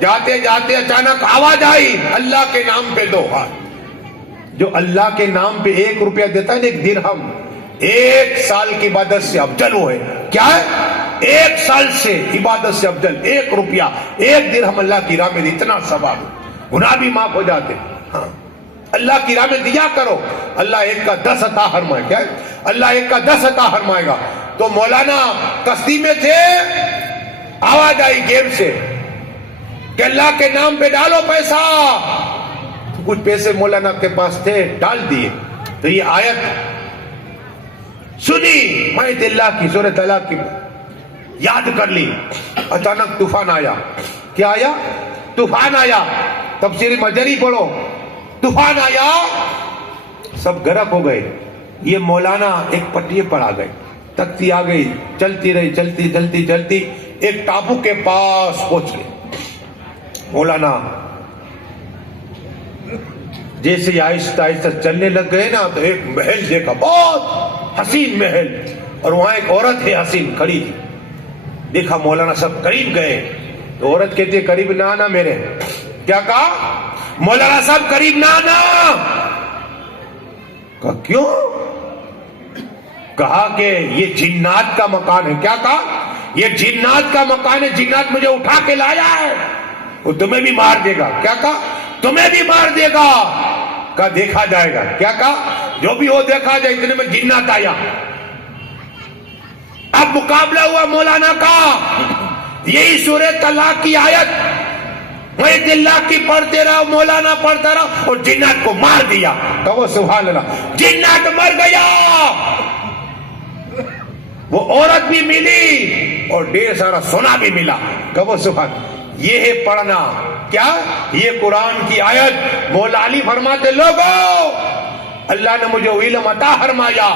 جاتے جاتے اچانک آواز آئی اللہ کے نام پہ دو۔ جو اللہ کے نام پہ 1 روپیہ دیتا ہے 1 درہم، 1 سال کی عبادت سے افضل وہ ہے۔ کیا ہے؟ 1 سال سے عبادت سے افضل 1 روپیہ 1 درہم اللہ کی راہ میں، اتنا ثواب، گناہ بھی معاف ہو جاتے۔ ہاں، اللہ کی راہ میں دیا کرو، اللہ 1 کا 10 عطا فرمائے۔ کیا ہے؟ اللہ 1 کا 10 عطا فرمائے گا۔ تو مولانا کشتی میں تھے، آواز آئی گیب سے کہ اللہ کے نام پہ ڈالو پیسہ۔ تو کچھ پیسے مولانا کے پاس تھے، ڈال دیے۔ تو یہ آیت سنی، میں اللہ کی سورہ طلاق کی یاد کر لی۔ اچانک طوفان آیا۔ کیا آیا؟ طوفان آیا۔ تفسیر مجری پڑھو، طوفان آیا، سب غرق ہو گئے۔ یہ مولانا ایک پٹیے پر آ گئے، تختی آ گئی، چلتی رہی، چلتی چلتی چلتی ایک ٹاپو کے پاس پہنچ گئے۔ مولانا جیسے آہستہ آہستہ چلنے لگ گئے نا، تو ایک محل دیکھا، بہت حسین محل، اور وہاں ایک عورت ہے حسین کھڑی تھی۔ دیکھا مولانا سب قریب گئے، تو عورت کہتی ہے قریب نہ آنا میرے۔ کیا کہا؟ مولانا صاحب قریب نہ آنا۔ کہا کیوں؟ کہا کہ یہ جنات کا مکان ہے۔ کیا کہا؟ یہ جنات کا مکان ہے، جنات مجھے اٹھا کے لایا ہے، وہ تمہیں بھی مار دے گا۔ کیا کہا؟ تمہیں بھی مار دے گا. کہا دیکھا جائے گا. کیا کہا؟ جو بھی ہو دیکھا جائے. اتنے میں جنات آیا. اب مقابلہ ہوا مولانا کا. یہی سورہ طلاق کی آیت میں دلہ کی پڑھتے رہا, مولانا پڑھتا رہا, اور جنات کو مار دیا. کہو سبحان اللہ. جنات مر گیا. وہ عورت بھی ملی اور ڈھیر سارا سونا بھی ملا. کہو سبحان. یہ ہے پڑھنا. کیا؟ یہ قرآن کی آیت. مولا علی فرماتے لوگوں اللہ نے مجھے علم عطا فرمایا.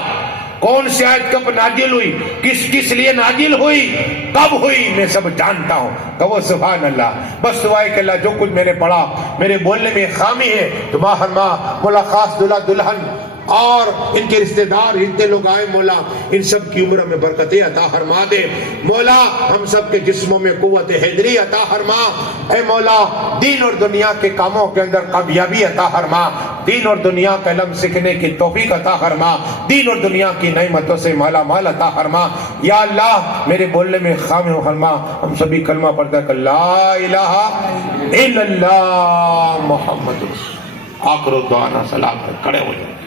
کون سی آیت کب نازل ہوئی, کس لیے نازل ہوئی, کب ہوئی, میں سب جانتا ہوں. کہو سبحان اللہ. بس دعا ہے کہ اللہ جو کچھ میں نے پڑھا میرے بولنے میں خامی ہے تو ماں فرما. مولا خاص دلہا دلہن اور ان کے رشتہ دار جتنے لوگ آئے مولا ان سب کی عمر میں برکتیں عطا فرما دے. مولا ہم سب کے جسموں میں قوت حیدری عطا فرما. اے مولا دین اور دنیا کے کاموں کے اندر کامیابی عطا فرما. دین اور دنیا کا علم سیکھنے کی توفیق عطا فرما. دین اور دنیا کی نعمتوں سے مالا مال عطا فرما. یا اللہ میرے بولنے میں خامی ہو فرما. ہم سبھی کلمہ پڑھتا کہ لا الہ الا اللہ محمد. آخر دعوانا سلام. کھڑے ہو جائیں.